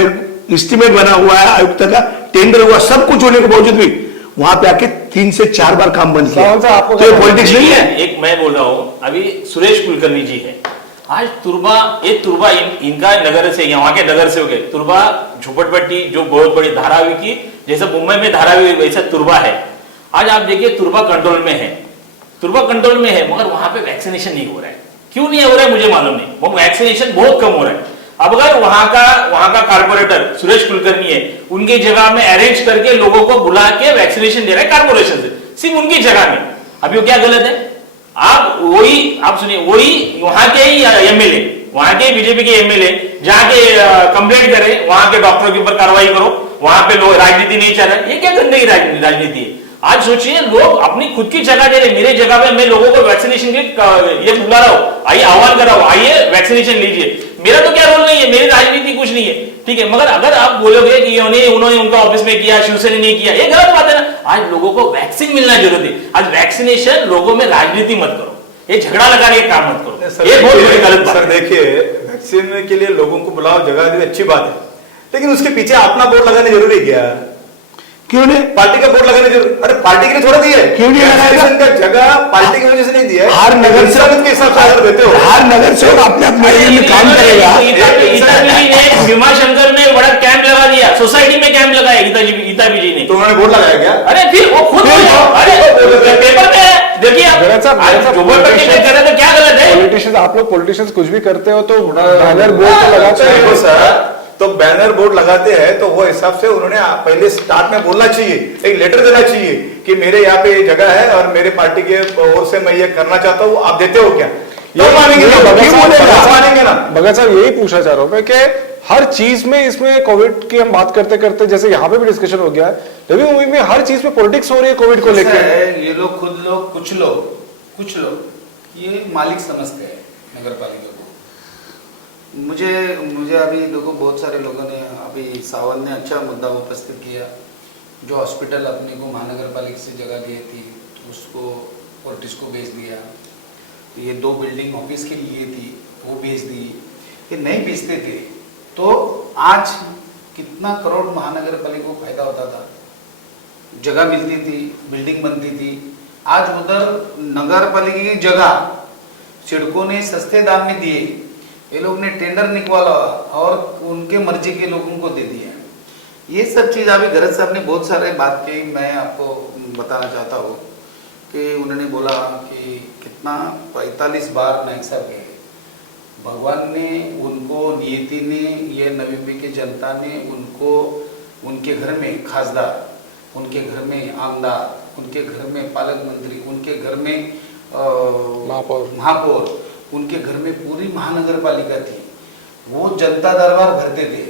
एस्टिमेट बना हुआ है, आयुक्त का टेंडर हुआ, सब कुछ होने के बावजूद भी वहां पे आके 3 से 4 बार काम बंद किया। तो ये पॉलिटिक्स नहीं है। एक मैं बोल रहा हूँ, अभी सुरेश कुलकर्णी जी है, आज तुरबा इनका नगर से, यहाँ के नगर से हो गए तुरबा झोपड़पट्टी जो बहुत बड़ी धारावी की, जैसे मुंबई में धारावी वैसा तुरबा है। आज आप देखिए तुरबा कंट्रोल में है, तुरबा कंट्रोल में है, मगर वहां पे वैक्सीनेशन नहीं हो रहा है। क्यों नहीं हो रहा है मुझे मालूम नहीं, वो वैक्सीनेशन बहुत कम हो रहा है। अब अगर वहां का कारपोरेटर सुरेश कुलकर्णी है, उनकी जगह में अरेंज करके लोगों को बुला के वैक्सीनेशन दे रहे हैं कारपोरेशन से, सिर्फ उनकी जगह में, अभी वो क्या गलत है? आप सुनिए, वही वहां के ही एमएलए, वहां के बीजेपी के एमएलए जाके कंप्लेंट करें, वहां के डॉक्टरों के ऊपर कार्रवाई करो, वहां पे लोग राजनीति नहीं चल रहा है। ये क्या गंदगी राजनीति है? आज सोचिए, लोग अपनी खुद की जगह दे रहे, मेरे जगह पे मैं लोगों को वैक्सीनेशन के ये बुला रहा हूं, आइए आह्वान कर रहा हूं, आइए वैक्सीनेशन लीजिए। मेरा तो क्या रोल नहीं है, मेरी राजनीति कुछ नहीं है, ठीक है, मगर अगर आप बोलोगे कि उन्होंने उनका ऑफिस में किया, शिवसेना ने किया, ये गलत बात है ना। आज लोगों को वैक्सीन मिलना जरूरी है। आज वैक्सीनेशन, लोगों में राजनीति मत करो, ये झगड़ा लगाने का काम मत करो, ये बहुत बड़ी गलत बात है। सर देखिए, वैक्सीन के लिए लोगों को बुलाओ, जगह दी, अच्छी बात है, लेकिन उसके पीछे अपना बोर्ड लगाने जरूरी क्या? क्यों नहीं? पार्टी का वोट लगाने जरूर, अरे पार्टी के लिए थोड़ा दिया है, क्यों नहीं लगाएगा? का जगह पार्टी की वजह से नहीं दिया है। हर नगर सेवक के हिसाब से अगर देते हो, हर नगर सेवक अपने अपने एरिया में काम करेगा। भीमा शंकर में बड़ा कैंप लगा दिया, सोसाइटी में कैंप लगाया गीता जी ने, तो उन्होंने बोर्ड लगाया क्या? अरे फिर वो खुद अरे पेपर में है, देखिए आप झोपड़पट्टी में करे तो क्या गलत है? पॉलिटिशियंस, आप लोग पॉलिटिशियंस कुछ भी करते हो तो बैनर बोर्ड तो लगाते देखो हैं सर, तो बैनर बोर्ड लगाते हैं तो वो हिसाब से उन्होंने पहले स्टार्ट में बोलना चाहिए, एक लेटर देना चाहिए कि मेरे यहाँ पे ये जगह है और मेरे पार्टी के ओर से मैं ये करना चाहता हूँ, आप देते हो क्या? ये मानेंगे ना, मानेंगे ना। भगत साहब यही पूछना चाह रहा हूँ मैं कि हर चीज में इसमें कोविड की हम बात करते करते, जैसे यहाँ पे भी डिस्कशन हो गया है, नवी मुंबई में हर चीज में पॉलिटिक्स हो रही है कोविड को लेकर। ये लोग खुद लोग कुछ लोग ये मालिक समझते हैं नगर पालिका को। मुझे अभी देखो, बहुत सारे लोगों ने, अभी सावंत ने अच्छा मुद्दा उपस्थित किया, जो हॉस्पिटल अपने को महानगर पालिका से जगह दी थी तो उसको फोर्टिस को बेच दिया, ये 2 बिल्डिंग ऑफिस के लिए थी वो बेच दी। ये नहीं बेचते थे तो आज कितना करोड़ महानगर पालिका को फायदा होता था, जगह मिलती थी, बिल्डिंग बनती थी। आज उधर नगर पालिका की जगह सिडको ने सस्ते दाम में दिए, ये लोग ने टेंडर निकवाला और उनके मर्जी के लोगों को दे दिया। ये सब चीज अभी गरज साहब ने बहुत सारे बात की, मैं आपको बताना चाहता हूँ कि उन्होंने बोला कि कितना 45 बार नाइक साहब गए, भगवान ने उनको, नियति ने, ये नवी मुंबई की जनता ने उनको, उनके घर में खासदार, उनके घर में आमदार, उनके घर में पालक मंत्री, उनके घर में महापौर, उनके घर में पूरी महानगर पालिका थी, वो जनता दरबार भरते थे।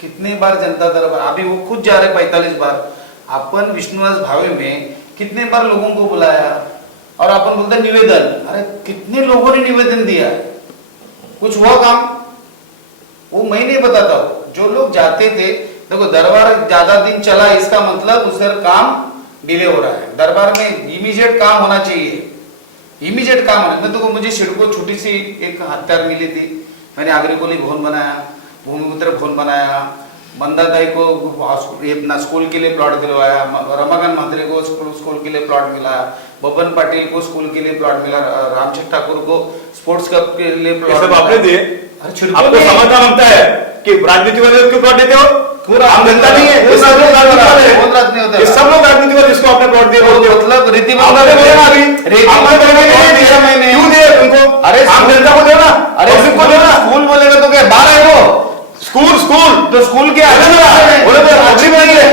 कितने बार जनता दरबार, अभी वो खुद जा रहे 45 बार। अपन विष्णुदास भावे में कितने बार लोगों को बुलाया और अपन बोलते निवेदन, अरे कितने लोगों ने निवेदन दिया, कुछ हुआ काम? वो मैं नहीं बताता हूँ, जो लोग जाते थे। देखो, दरबार ज्यादा दिन चला इसका मतलब उस काम डिले हो रहा है। दरबार में इमीडिएट काम होना चाहिए, इमीडिएट काम होना। मैं तो मुझे सिडको छोटी सी एक हथियार मिली थी, मैंने आगरीकोली भवन बनाया, भूमिपुत्र भवन बनाया, मंदादाई को अपना स्कूल के लिए प्लॉट दिलवाया, रमाकांत म्हात्रे को स्कूल के लिए प्लॉट मिला, बबन पाटिल को स्कूल के लिए प्लॉट मिला, रामचंद्र ठाकुर को स्पोर्ट्स क्लब के लिए प्लॉट सब आपने दिए। आपको समाधान मांगता है कि राजनीति वाले क्यों प्लॉट देते हो? पूरा आम जनता नहीं है, ये सब लोग राजनीति वाले हैं। कौन राजनीति होता है? ये सब लोग राजनीति वाले जिसको आपने प्लॉट दिया बोल दिया। मतलब रीति आपने बोला ना अभी, रीति आपने बोला कि नहीं दिया, मैंने क्यों दिया तुमको? अरे आम जनता को दो ना, अरे पब्लिक को दो ना। स्कूल बोलेगा तो क्या बाहर है वो स्कूल तो स्कूल के बोले तो पब्लिक नहीं है,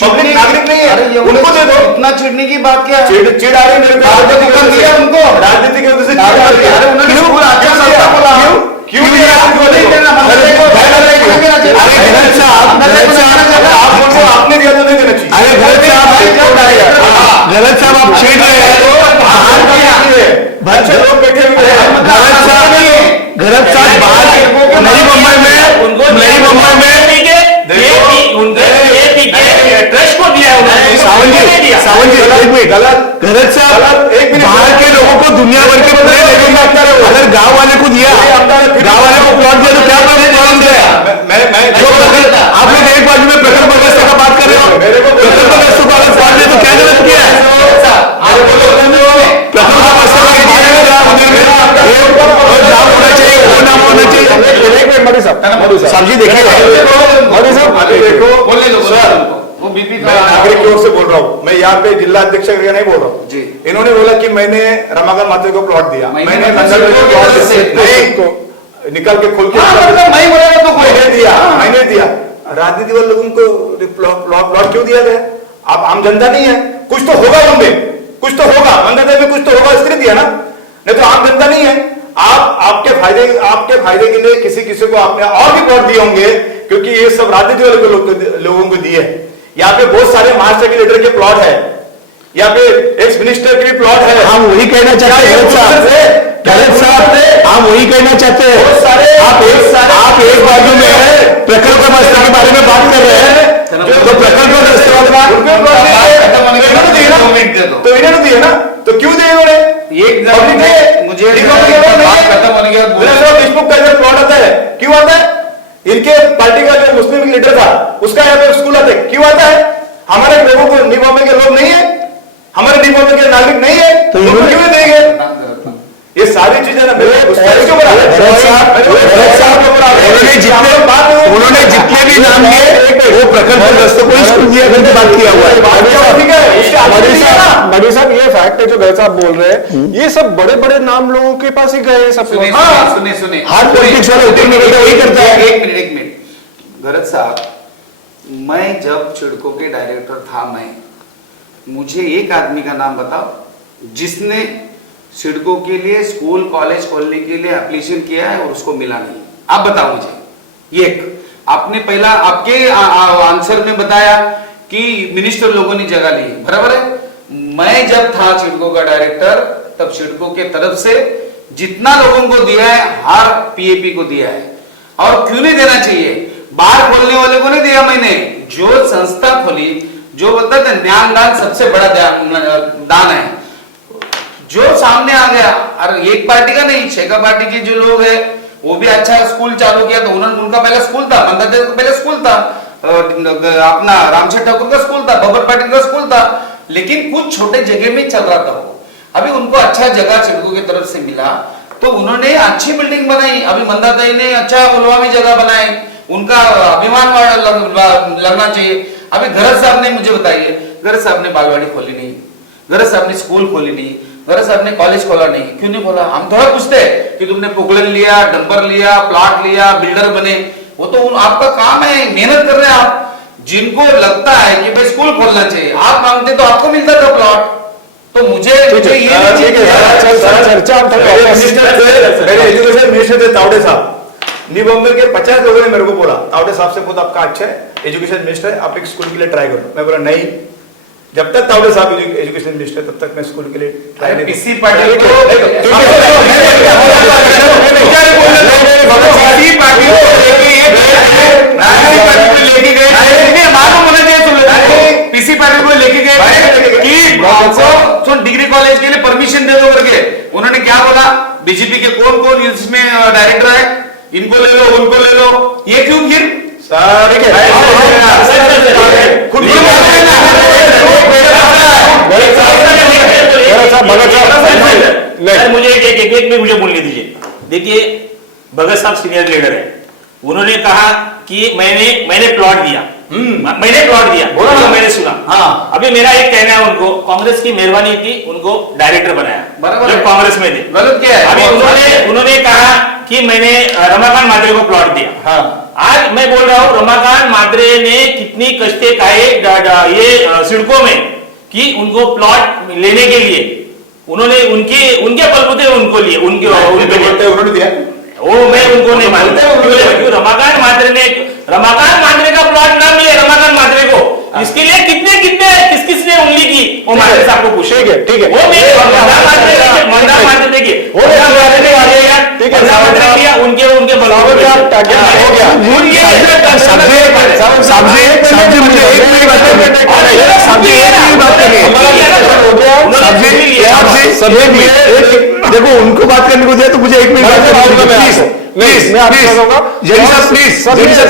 पब्लिक नागरिक नहीं अरे है, ये उनको दे दो। इतना चिढ़ने की बात क्या है? चिढ़ आ रही है मेरे पे, राजनीति कर दिया उनको। राजनीति की वजह से चिढ़ आ रही है। अरे उन्होंने क्यों? स्कूल अच्छा क्यों संस्था दिया? बोला। क्यों दिया राजनीति वाले को? अरे भरत साहब, आप बोलो आपने दिया तो नहीं देना चाहिए। अरे भरत साहब, भरत साहब आप छेड़ रहे हैं। बच्चे लोग बैठे हुए हैं। भरत साहब बाहर नई मुंबई में ट्रस्ट को दिया है उन्होंने, सावन जी एक मिनट, गलत भरत साहब एक मिनट, बाहर के लोगों को दुनिया भर के पूरे लेवल में अगर गांव वाले को दिया, गांव वाले को प्लॉट दिया तो क्या प्रॉब्लम है? आप लोग एक बाजू में प्रखर व्यवस्था का बात कर रहे हो, प्रखर व्यवस्था को अगर प्लॉट दिया तो क्या गलत किया है? प्रखर व्यवस्था का एक बारे में नाम होना चाहिए, वो नाम होना चाहिए। एक मिनट मधु साहब साहब जी देखिए, मधु साहब अभी देखो बोलने दो सर, वो बीपी मैं नागरिक की ओर से बोल रहा हूँ, मैं यहाँ पे जिला अध्यक्ष करके नहीं बोल रहा हूँ जी। इन्होंने बोला कि मैंने रमाकांत माथुर को प्लॉट दिया, मैंने नंदन को प्लॉट दिया, निकल के खोल के मैं बोलेगा तो कोई मैंने दिया। राजनीति वाले लोगों को प्लॉट क्यों दिया गया? आप आम जनता नहीं है, कुछ तो होगा उनमें, कुछ तो होगा मंदिर में, कुछ तो होगा इसलिए दिया ना, नहीं तो आम जनता नहीं है। आप आपके फायदे के लिए किसी को आपने और भी प्लॉट दिए होंगे, क्योंकि ये सब राजनीति वाले लोगों को दिए। यहाँ पे बहुत सारे महाराष्ट्र के लीडर के प्लॉट है, यहाँ पे एक्स मिनिस्टर के भी प्लॉट है। हम वही कहना चाहते हैं भरत साहब, हम वही कहना चाहते हैं। बहुत सारे आप एक बाजू में प्रकल्प व्यवस्था के बारे में बात कर रहे हैं, तो प्रकल्प व्यवस्था तो इन्होंने दिए ना, तो क्यों दिए उन्होंने? मुझे खत्म होने के बाद देशमुख का जो प्लॉट आता है क्यों आता है? इनके पार्टी का जो मुस्लिम लीडर था उसका यहाँ पे स्कूल आता है, क्यों आता है? हमारे लोगों को निबॉम्बे के लोग नहीं है, हमारे निबॉम्बे के नागरिक नहीं है, तो उनको क्यों देंगे? ये सारी चीजें ना मेरे उन्होंने जितने भी नाम लिए वो प्रकल्प व्यवस्था को स्कूल दिया करके बात किया हुआ है। मधु साहब ये फैक्ट है जो गैर साहब बोल रहे हैं, ये सब बड़े बड़े नाम लोगों के पास ही गए सब। सुने हर पॉलिटिक्स वाला उत्तर में बेटा वही करता है। एक मिनट भरत साहब, मैं जब चिड़को के डायरेक्टर था, मुझे एक आदमी का नाम बताओ जिसने सिडको के लिए स्कूल कॉलेज खोलने के लिए एप्लीकेशन किया है और उसको मिला नहीं। आप बताओ मुझे। एक आपने पहला आपके आंसर में बताया कि मिनिस्टर लोगों ने जगह ली, बराबर है। मैं जब था सिडको का डायरेक्टर तब सिडको के तरफ से जितना लोगों को दिया है हर पीएपी को दिया है, और क्यों नहीं देना चाहिए? बाहर खोलने वाले को नहीं दिया मैंने, जो संस्था खोली, जो बोलता था ज्ञान दान सबसे बड़ा दान है, जो सामने आ गया। और एक पार्टी का नहीं, शेखा पार्टी के जो लोग हैं वो भी अच्छा स्कूल चालू किया, तो उन्होंने उनका पहले स्कूल था, मंदादेव का पहले स्कूल था, अपना रामशेठ ठाकुर का स्कूल था, बब्बर पाटिल का स्कूल था, लेकिन कुछ छोटे जगह में चल रहा था वो। अभी उनको अच्छा जगह सिडको की तरफ से मिला तो उन्होंने अच्छी बिल्डिंग बनाई। अभी मंदादेव ने अच्छा उलवा में जगह बनाई, उनका अभिमान लगना चाहिए। अभी गरज साहब ने मुझे बताइए, गरज साहब ने बालवाड़ी खोली नहीं, गरज साहब ने स्कूल खोली नहीं, गरज साहब ने कॉलेज खोला नहीं, क्यों नहीं खोला? हम थोड़ा पूछते कि तुमने पोकलन लिया, डंपर लिया, प्लॉट लिया, बिल्डर बने, वो तो आपका काम है, मेहनत कर रहे हैं आप। जिनको लगता है कि भाई स्कूल खोलना चाहिए, आप मांगते तो आपको मिलता था प्लॉट। तो मुझे ये चर्चा मेरे एजुकेशन मिनिस्टर थे तावड़े साहब, न्यू बॉम्बे के 50 लोगों ने मेरे को बोला, तावड़े साहब से खुद आपका अच्छा है, एजुकेशन मिनिस्टर है, आप एक स्कूल के लिए ट्राई करो। मैं बोला नहीं, जब तक तावड़े साहब एजुकेशन मिनिस्टर तब तक मैं स्कूल के लिए ट्राई नहीं। पीसी पाटिल को पीसी पाटिल को लेके गए कि डिग्री कॉलेज के लिए परमिशन दे दो करके। उन्होंने क्या बोला, बीजेपी के कौन कौन इसमें डायरेक्टर है, इनको ले लो, उनको ले लो, ये क्यों? फिर मुझे एक मुझे बोलने दीजिए। देखिए भगत साहब सीनियर लीडर है, उन्होंने कहा कि मैंने प्लॉट दिया, मैंने प्लॉट दिया, बोला ना? जो मैंने सुना। हाँ। अभी मेरा एक कहना है उनको, कांग्रेस की मेहरबानी थी, उनको डायरेक्टर बनाया, बराबर जब है। कांग्रेस में थे। गलत क्या है? अभी उन्होंने कहा कि मैंने रमाकांत मात्रे को प्लॉट दिया। हाँ। आज मैं बोल रहा हूँ, रमाकांत मात्रे ने कितनी कष्टे खाए ये सिडको में कि उनको प्लॉट लेने के लिए उन्होंने उनके बलबूते उनको लिए, उन्होंने दिया। वो मैं उनको नहीं मानता, क्यों रमाकांत मात्रे का प्लॉट ना मिले रमाकांत मात्रे को, इसके लिए किस किसने उंगली की, वो मात्रे साहब को पूछे। ठीक है। वो मेरे मंदा मात्रे देखिए, उनके बलबूते देखो उनको बात करने को दिया तो मुझे 1 मिनट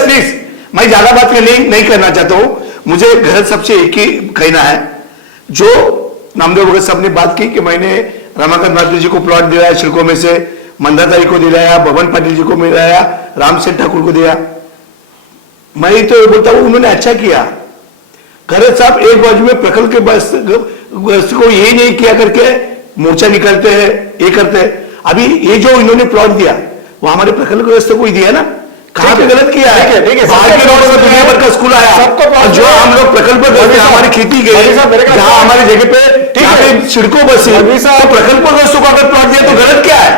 प्लीज, मैं ज्यादा बात नहीं करना चाहता हूं। मुझे घर सबसे एक ही कहना है, जो नामदेव भगत साहब ने बात की कि मैंने रमाकांत मात्रे जी को प्लॉट दिलाया, छिड़कों में से मंदाताई को दिलाया, भवन पाटिल जी को मिलाया, रामसेन ठाकुर को दिया। मैं तो बोलता हूं उन्होंने अच्छा किया। खरत साहब एक बाजू में प्रखल के बस को ये नहीं किया करके मोर्चा निकलते हैं, ये करते हैं। अभी ये जो इन्होंने प्लॉट दिया वो हमारे प्रखल ग्रस्त को ही दिया ना, कहां पे गलत किया है? बाहर के रोड में दुनिया भर का स्कूल आया, और जो हम लोग प्रकल्प करते हमारी खेती गई, जहां हमारी जगह पे सिड़कों बसी, तो प्रकल्पग्रस्तों को अगर प्लॉट दिया तो गलत क्या है?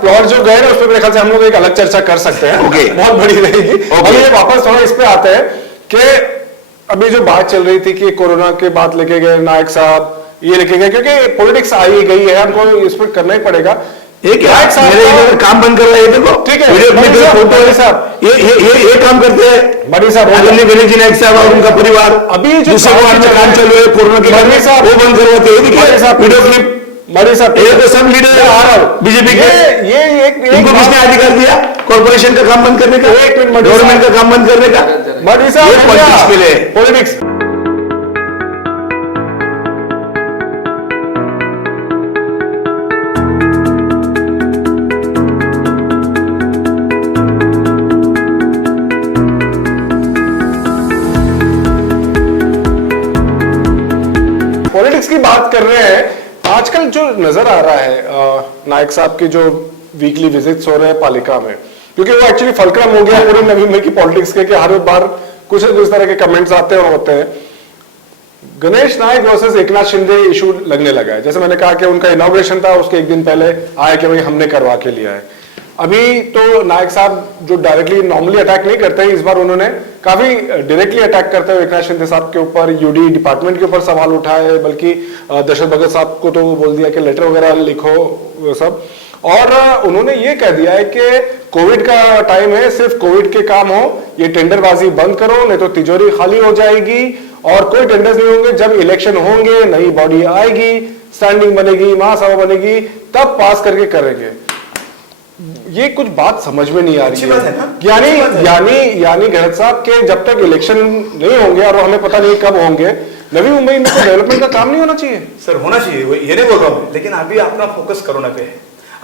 प्लॉट जो गए ना उस पर मेरे ख्याल से हम लोग एक अलग चर्चा कर सकते हैं। ओके। बहुत बड़ी रहेगी। और ये वापस थोड़ा इस पे आते हैं कि अभी जो बात चल रही थी कि कोरोना के बाद लेके गए नायक साहब, ये लेके गए क्योंकि पॉलिटिक्स आई गई है, हमको इस पर करना ही पड़ेगा। एक मेरे काम बंद कर रहे हैं, देखो ठीक है, फोटो साहब ये काम करते हैं बड़ी साहब, आदरणीय गणेश जी नायक साहब और उनका परिवार। अभी जो दूसरे काम चल रहा है कोरोना के बाद, वो बंद करवाते हैं वीडियो क्लिप। बड़ी साहब ये तो सब लीडर आ रहा हूं बीजेपी के, ये इनको किसने अधिकार दिया कॉर्पोरेशन का काम बंद करने का, गवर्नमेंट का काम बंद करने का? बड़ी साहब पॉलिटिक्स के लिए पॉलिटिक्स। पॉलिटिक्स की बात कर रहे हैं। आजकल जो नजर आ रहा है नायक साहब के जो वीकली विजिट्स हो रहे हैं पालिका में, क्योंकि वो एक्चुअली फलक्रम हो गया पूरे नवी मुंबई की पॉलिटिक्स के कि हर बार कुछ न कुछ तरह के कमेंट्स आते हैं और होते हैं। गणेश नायक वर्सेस एकनाथ शिंदे इशू लगने लगा है। जैसे मैंने कहा कि उनका इनॉग्रेशन था, उसके एक दिन पहले आया कि भाई हमने करवा के लिया है। अभी तो नायक साहब जो डायरेक्टली नॉर्मली अटैक नहीं करते हैं, इस बार उन्होंने काफी डायरेक्टली अटैक करते हुए एकनाथ शिंदे साहब के ऊपर, यूडी डिपार्टमेंट के ऊपर सवाल उठाए, बल्कि दशरथ भगत साहब को तो बोल दिया कि लेटर वगैरह लिखो वो सब। और उन्होंने ये कह दिया है कि कोविड का टाइम है, सिर्फ कोविड के काम हो, ये टेंडरबाजी बंद करो, नहीं तो तिजोरी खाली हो जाएगी और कोई टेंडर्स नहीं होंगे। जब इलेक्शन होंगे, नई बॉडी आएगी, स्टैंडिंग बनेगी, महासभा बनेगी, तब पास करके करेंगे। ये कुछ बात समझ में नहीं आ रही है। यानी गहलोत साहब के जब तक इलेक्शन नहीं होंगे और हमें पता नहीं कब होंगे, नवी मुंबई में तो डेवलपमेंट का काम नहीं होना चाहिए। सर होना चाहिए, ये नहीं बोल रहा हूं, लेकिन अभी अपना फोकस कोरोना पे है,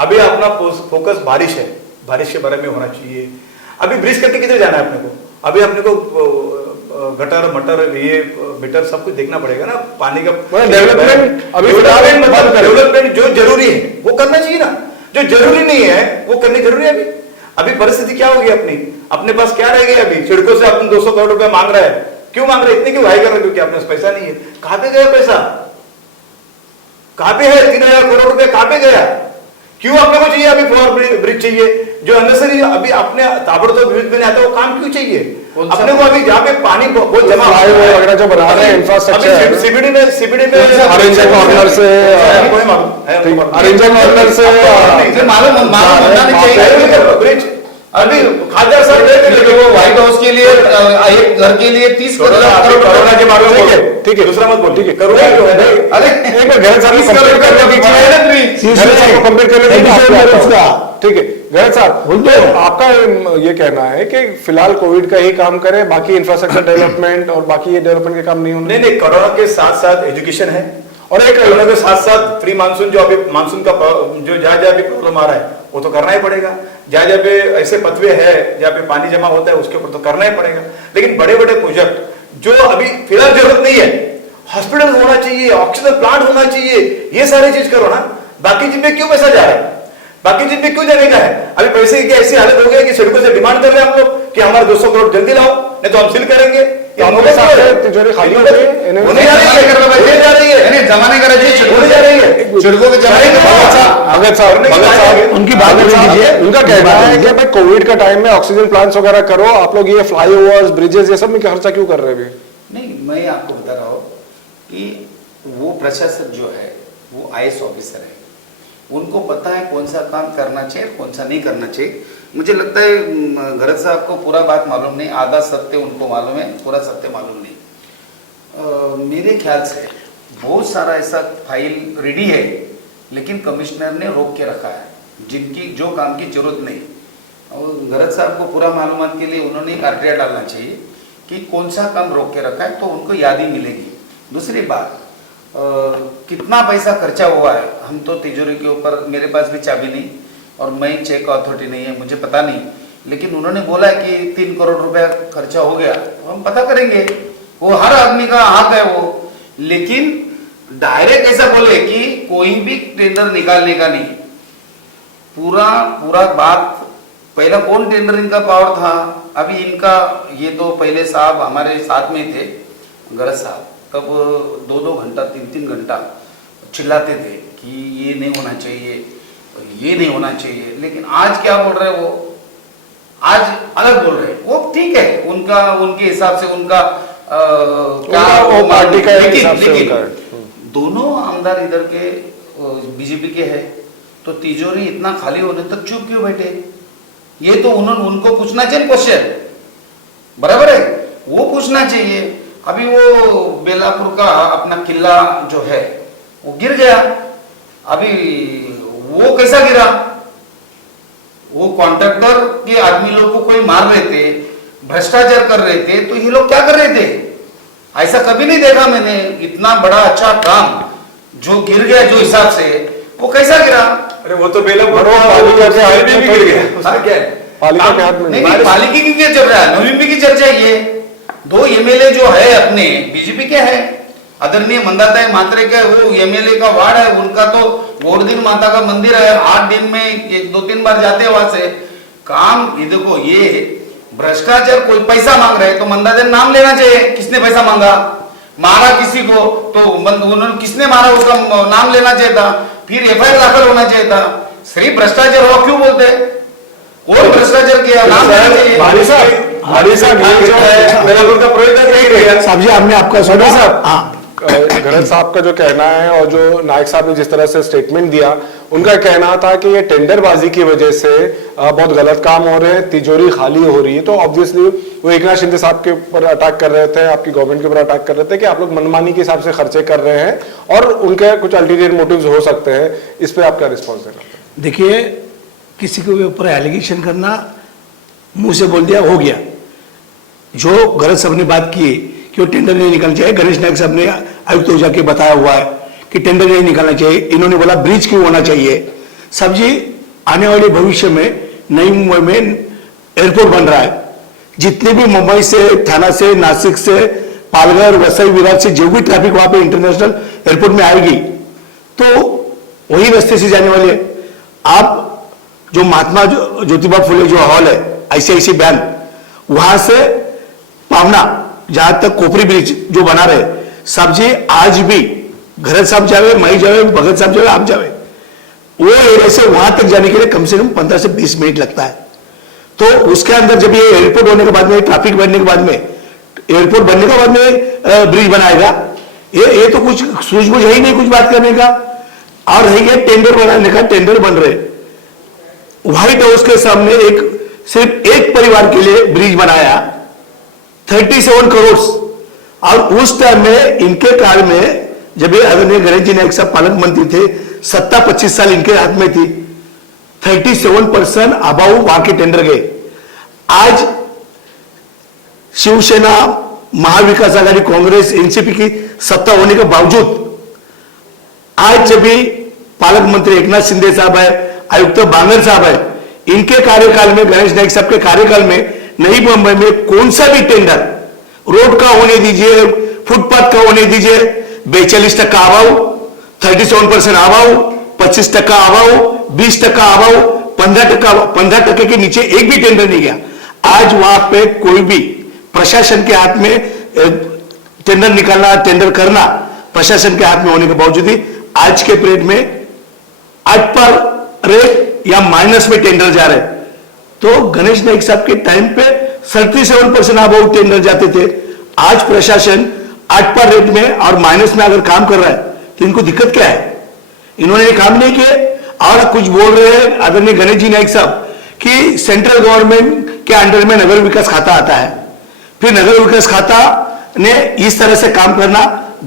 अभी अपना फोकस बारिश है, बारिश के बारे में होना चाहिए। अभी ब्रिज करके किधर जाना है अपने को? अभी अपने को गटर मटर ये मीटर सब कुछ देखना पड़ेगा ना, पानी का डेवलपमेंट। अभी डेवलपमेंट जो जरूरी है वो करना चाहिए ना, जो जरूरी नहीं है वो करनी जरूरी है। अभी परिस्थिति क्या होगी अपने पास क्या रह गई? अभी छिड़कों से अपन 200 करोड़ रुपया मांग रहा है, क्यों मांग रहे? इतने क्यों हाई कर रहे? क्योंकि अपने पास पैसा नहीं है। कहां पे गया पैसा? कहां पे है 3000 करोड़ रुपया? कहां पे गया? क्यों अपने को चाहिए अभी फ्लोर ब्रिज चाहिए जो अननेसेसरी अभी अपने ताबड़तोड़ ब्रिज में आता है, वो काम क्यों चाहिए अपने को? अभी जहाँ पे पानी बहुत जमा वगैरह जो बना रहे हैं इंफ्रास्ट्रक्चर, सीबीडी में अरेंजर कॉर्नर से ब्रिज अभी खादर सर वो व्हाइट हाउस के लिए एक घर के लिए 30 करोड़ कोरोना के बारे में। ठीक है, दूसरा मत बोल। ठीक है, करोड़ अरे एक बार गैर साहब कंप्लीट कर लो, बीच में कंप्लीट कर लो। ठीक है गणेश साहब, आपका ये कहना है कि फिलहाल कोविड का ही काम करे, बाकी इंफ्रास्ट्रक्चर डेवलपमेंट और बाकी ये डेवलपमेंट के काम नहीं होने? नहीं, कोरोना के साथ साथ एजुकेशन है, और एक कोरोना के साथ साथ प्री मानसून, जो अभी मानसून का जो जहाँ जहाँ भी प्रॉब्लम आ रहा है वो तो करना ही पड़ेगा। जहाँ जहाँ पे ऐसे पथवे है जहाँ पे पानी जमा होता है उसके ऊपर तो करना ही पड़ेगा। लेकिन बड़े बड़े प्रोजेक्ट जो अभी फिलहाल जरूरत नहीं है, हॉस्पिटल होना चाहिए, ऑक्सीजन प्लांट होना चाहिए, ये सारी चीज करो ना। बाकी चीज में क्यों पैसा जा रहा है? बाकी चीज में क्यों जाने का है? अभी पैसे की ऐसी हालत हो गई कि सड़कों से डिमांड कर रहे हैं हम लोग कि हमारे 200 करोड़ जल्दी लाओ, नहीं तो हम सील करेंगे। तिजोरी खाली हो रही है, होने जा रही है, जमाने का होने जा रही है, सड़कों के जमाने भगत साहब उनकी बात कीजिए। उनका कहना है कि भाई कोविड का टाइम में ऑक्सीजन प्लांट्स वगैरह करो, आप लोग ये फ्लाईओवर्स, ब्रिजेस, ये सब में खर्चा क्यों कर रहे हैं? नहीं, मैं आपको बता रहा हूँ कि वो प्रशासक जो है वो IAS ऑफिसर है, उनको पता है कौन सा काम करना चाहिए, कौन सा नहीं करना चाहिए। मुझे लगता है गरज साहब को पूरा बात मालूम नहीं, आधा सत्य उनको मालूम है, पूरा सत्य मालूम नहीं। मेरे ख्याल से बहुत सारा ऐसा फाइल रेडी है, लेकिन कमिश्नर ने रोक के रखा है, जिनकी जो काम की जरूरत नहीं। और गरज साहब को पूरा मालूमात के लिए उन्होंने एक RTI डालना चाहिए कि कौन सा काम रोक के रखा है, तो उनको याद ही मिलेगी। दूसरी बात, कितना पैसा खर्चा हुआ है, हम तो तिजोरी के ऊपर, मेरे पास भी चाबी नहीं और मैं चेक अथॉरिटी नहीं है, मुझे पता नहीं, लेकिन उन्होंने बोला है कि 3 करोड़ रुपया खर्चा हो गया, हम पता करेंगे, वो हर आदमी का हक है वो। लेकिन डायरेक्ट ऐसा बोले कि कोई भी टेंडर निकालने का नहीं, पूरा बात, पहला कौन टेंडर इनका पावर था, अभी इनका ये तो पहले साहब हमारे साथ में थे, गरज साहब, तब 2-2 घंटा 3-3 घंटा चिल्लाते थे कि ये नहीं होना चाहिए, ये नहीं होना चाहिए। लेकिन आज क्या बोल रहे हैं वो, आज अलग बोल रहे हैं। वो ठीक है, उनका उनके हिसाब से उनका क्या वो पार्टी का हिसाब से लेकिन दोनों आमदार इधर के बीजेपी के हैं, तो तिजोरी इतना खाली होने तक चुप क्यों बैठे? ये तो उन्होंने उनको पूछना चाहिए क्वेश्चन, बराबर है, वो पूछना चाहिए। अभी वो बेलापुर का अपना किला जो है वो गिर गया, अभी वो कैसा गिरा? वो कॉन्ट्रैक्टर के आदमी लोग को कोई मार रहे थे, भ्रष्टाचार कर रहे थे, तो ये लोग क्या कर रहे थे? ऐसा कभी नहीं देखा मैंने। इतना बड़ा अच्छा काम जो गिर गया, जो हिसाब से, वो कैसा गिरा? अरे वो तो बेलापुर पालिका के हाथ में गिर गया, उसमें क्या है? पालिका के हाथ में नहीं, पालिका की क्या चल रहा है, नवीन की चर्चा। ये 2 MLA जो है अपने बीजेपी के है, आदरणीय मंदाताई मात्रे के, वो MLA का वार्ड है, उनका तो गोवर्धन माता का मंदिर है, 8 दिन में 1-2-3 बार जाते हैं वहां से। काम ये देखो, ये भ्रष्टाचार, कोई पैसा मांग रहे तो मंदाताई ने नाम लेना चाहिए, किसने पैसा मांगा, मारा किसी को तो उन्होंने किसने मारा उसका नाम लेना चाहिए था, फिर FIR दाखिल होना चाहिए था। सिर्फ भ्रष्टाचार हुआ क्यों बोलते? और भ्रष्टाचार किया, नाम लेना चाहिए। साहब जी, हमने आपका सुना साहब। हाँ, गरज साहब का जो कहना है और जो नायक साहब ने जिस तरह से स्टेटमेंट दिया, उनका कहना था कि ये टेंडरबाजी की वजह से बहुत गलत काम हो रहे हैं, तिजोरी खाली हो रही है। तो ऑब्वियसली वो एकनाथ शिंदे साहब के ऊपर अटैक कर रहे थे, आपकी गवर्नमेंट के ऊपर अटैक कर रहे थे कि आप लोग मनमानी के हिसाब से खर्चे कर रहे हैं और उनके कुछ अल्टीरियर मोटिव्स हो सकते हैं। इस पर आप क्या रिस्पॉन्स देना? देखिए, किसी के ऊपर एलिगेशन करना, मुंह से बोल दिया, हो गया। जो गरज साहब ने बात की कि वो टेंडर नहीं निकालना चाहिए, गणेश नायक साहब ने आयुक्त हो जाके बताया हुआ है कि टेंडर नहीं निकालना चाहिए। इन्होंने बोला ब्रिज क्यों होना चाहिए। सब जी, आने वाले भविष्य में नई मुंबई में एयरपोर्ट बन रहा है, जितने भी मुंबई से, थाना से, नासिक से, पालघर, वसई, विराट से जो भी ट्रैफिक वहां पे इंटरनेशनल एयरपोर्ट में आएगी, तो वही रास्ते से जाने वाले। आप जो महात्मा ज्योतिबा फुले जो हॉल है, ICICI बैंक, वहां से पावना, जहां तक कोपरी ब्रिज जो बना रहे, सब जी आज भी गरज साहब जावे, मैं जावे, भगत साहब जावे, आप जावे, वो एरिया से वहां तक जाने के लिए कम से कम 15 से 20 मिनट लगता है। तो उसके अंदर जब ये एयरपोर्ट होने के बाद में, ट्रैफिक बनने के बाद में, एयरपोर्ट बनने के बाद में ब्रिज बनाएगा, ये तो कुछ सूझबूझ है ही नहीं कुछ बात करने का। और रह गया टेंडर बनाने का, टेंडर बन रहे, व्हाइट हाउस के सामने सिर्फ एक परिवार के लिए ब्रिज बनाया, 37 करोड़। और उस टाइम में इनके काल में, जब ये आदरणीय गणेश जी नायक साहब पालक मंत्री थे, सत्ता 25 साल इनके हाथ में थी, 37% अबाउ वहां के टेंडर गए। आज शिवसेना, महाविकास आघाड़ी, कांग्रेस, एनसीपी की सत्ता होने के बावजूद आज जब भी पालक मंत्री एकनाथ शिंदे साहब है, आयुक्त बांगर साहब है, इनके कार्यकाल में, गणेश नाइक साहब के कार्यकाल में नई मुंबई में कौन सा भी टेंडर, रोड का होने दीजिए, फुटपाथ का होने दीजिए, 42% अभाव, 37% अभाव, 25% अभाव, 20% अभाव, 15% के नीचे एक भी टेंडर नहीं गया। आज वहां पे कोई भी प्रशासन के हाथ में टेंडर निकालना, टेंडर करना प्रशासन के हाथ में होने के बावजूद ही आज के पीरियड में 8 पर रेट या माइनस में टेंडर जा रहे। तो गणेश नाइक साहब के टाइम पे 37% अबाउ टेंडर जाते थे। आज प्रशासन 8 पर रेट में और माइनस में अगर काम कर रहा है तो इनको दिक्कत क्या है? इन्होंने काम नहीं किए और कुछ बोल रहे हैं आदरणीय गणेश जी नाइक साहब कि सेंट्रल गवर्नमेंट के अंडर में नगर विकास खाता आता है, फिर नगर विकास खाता ने इस तरह से काम करना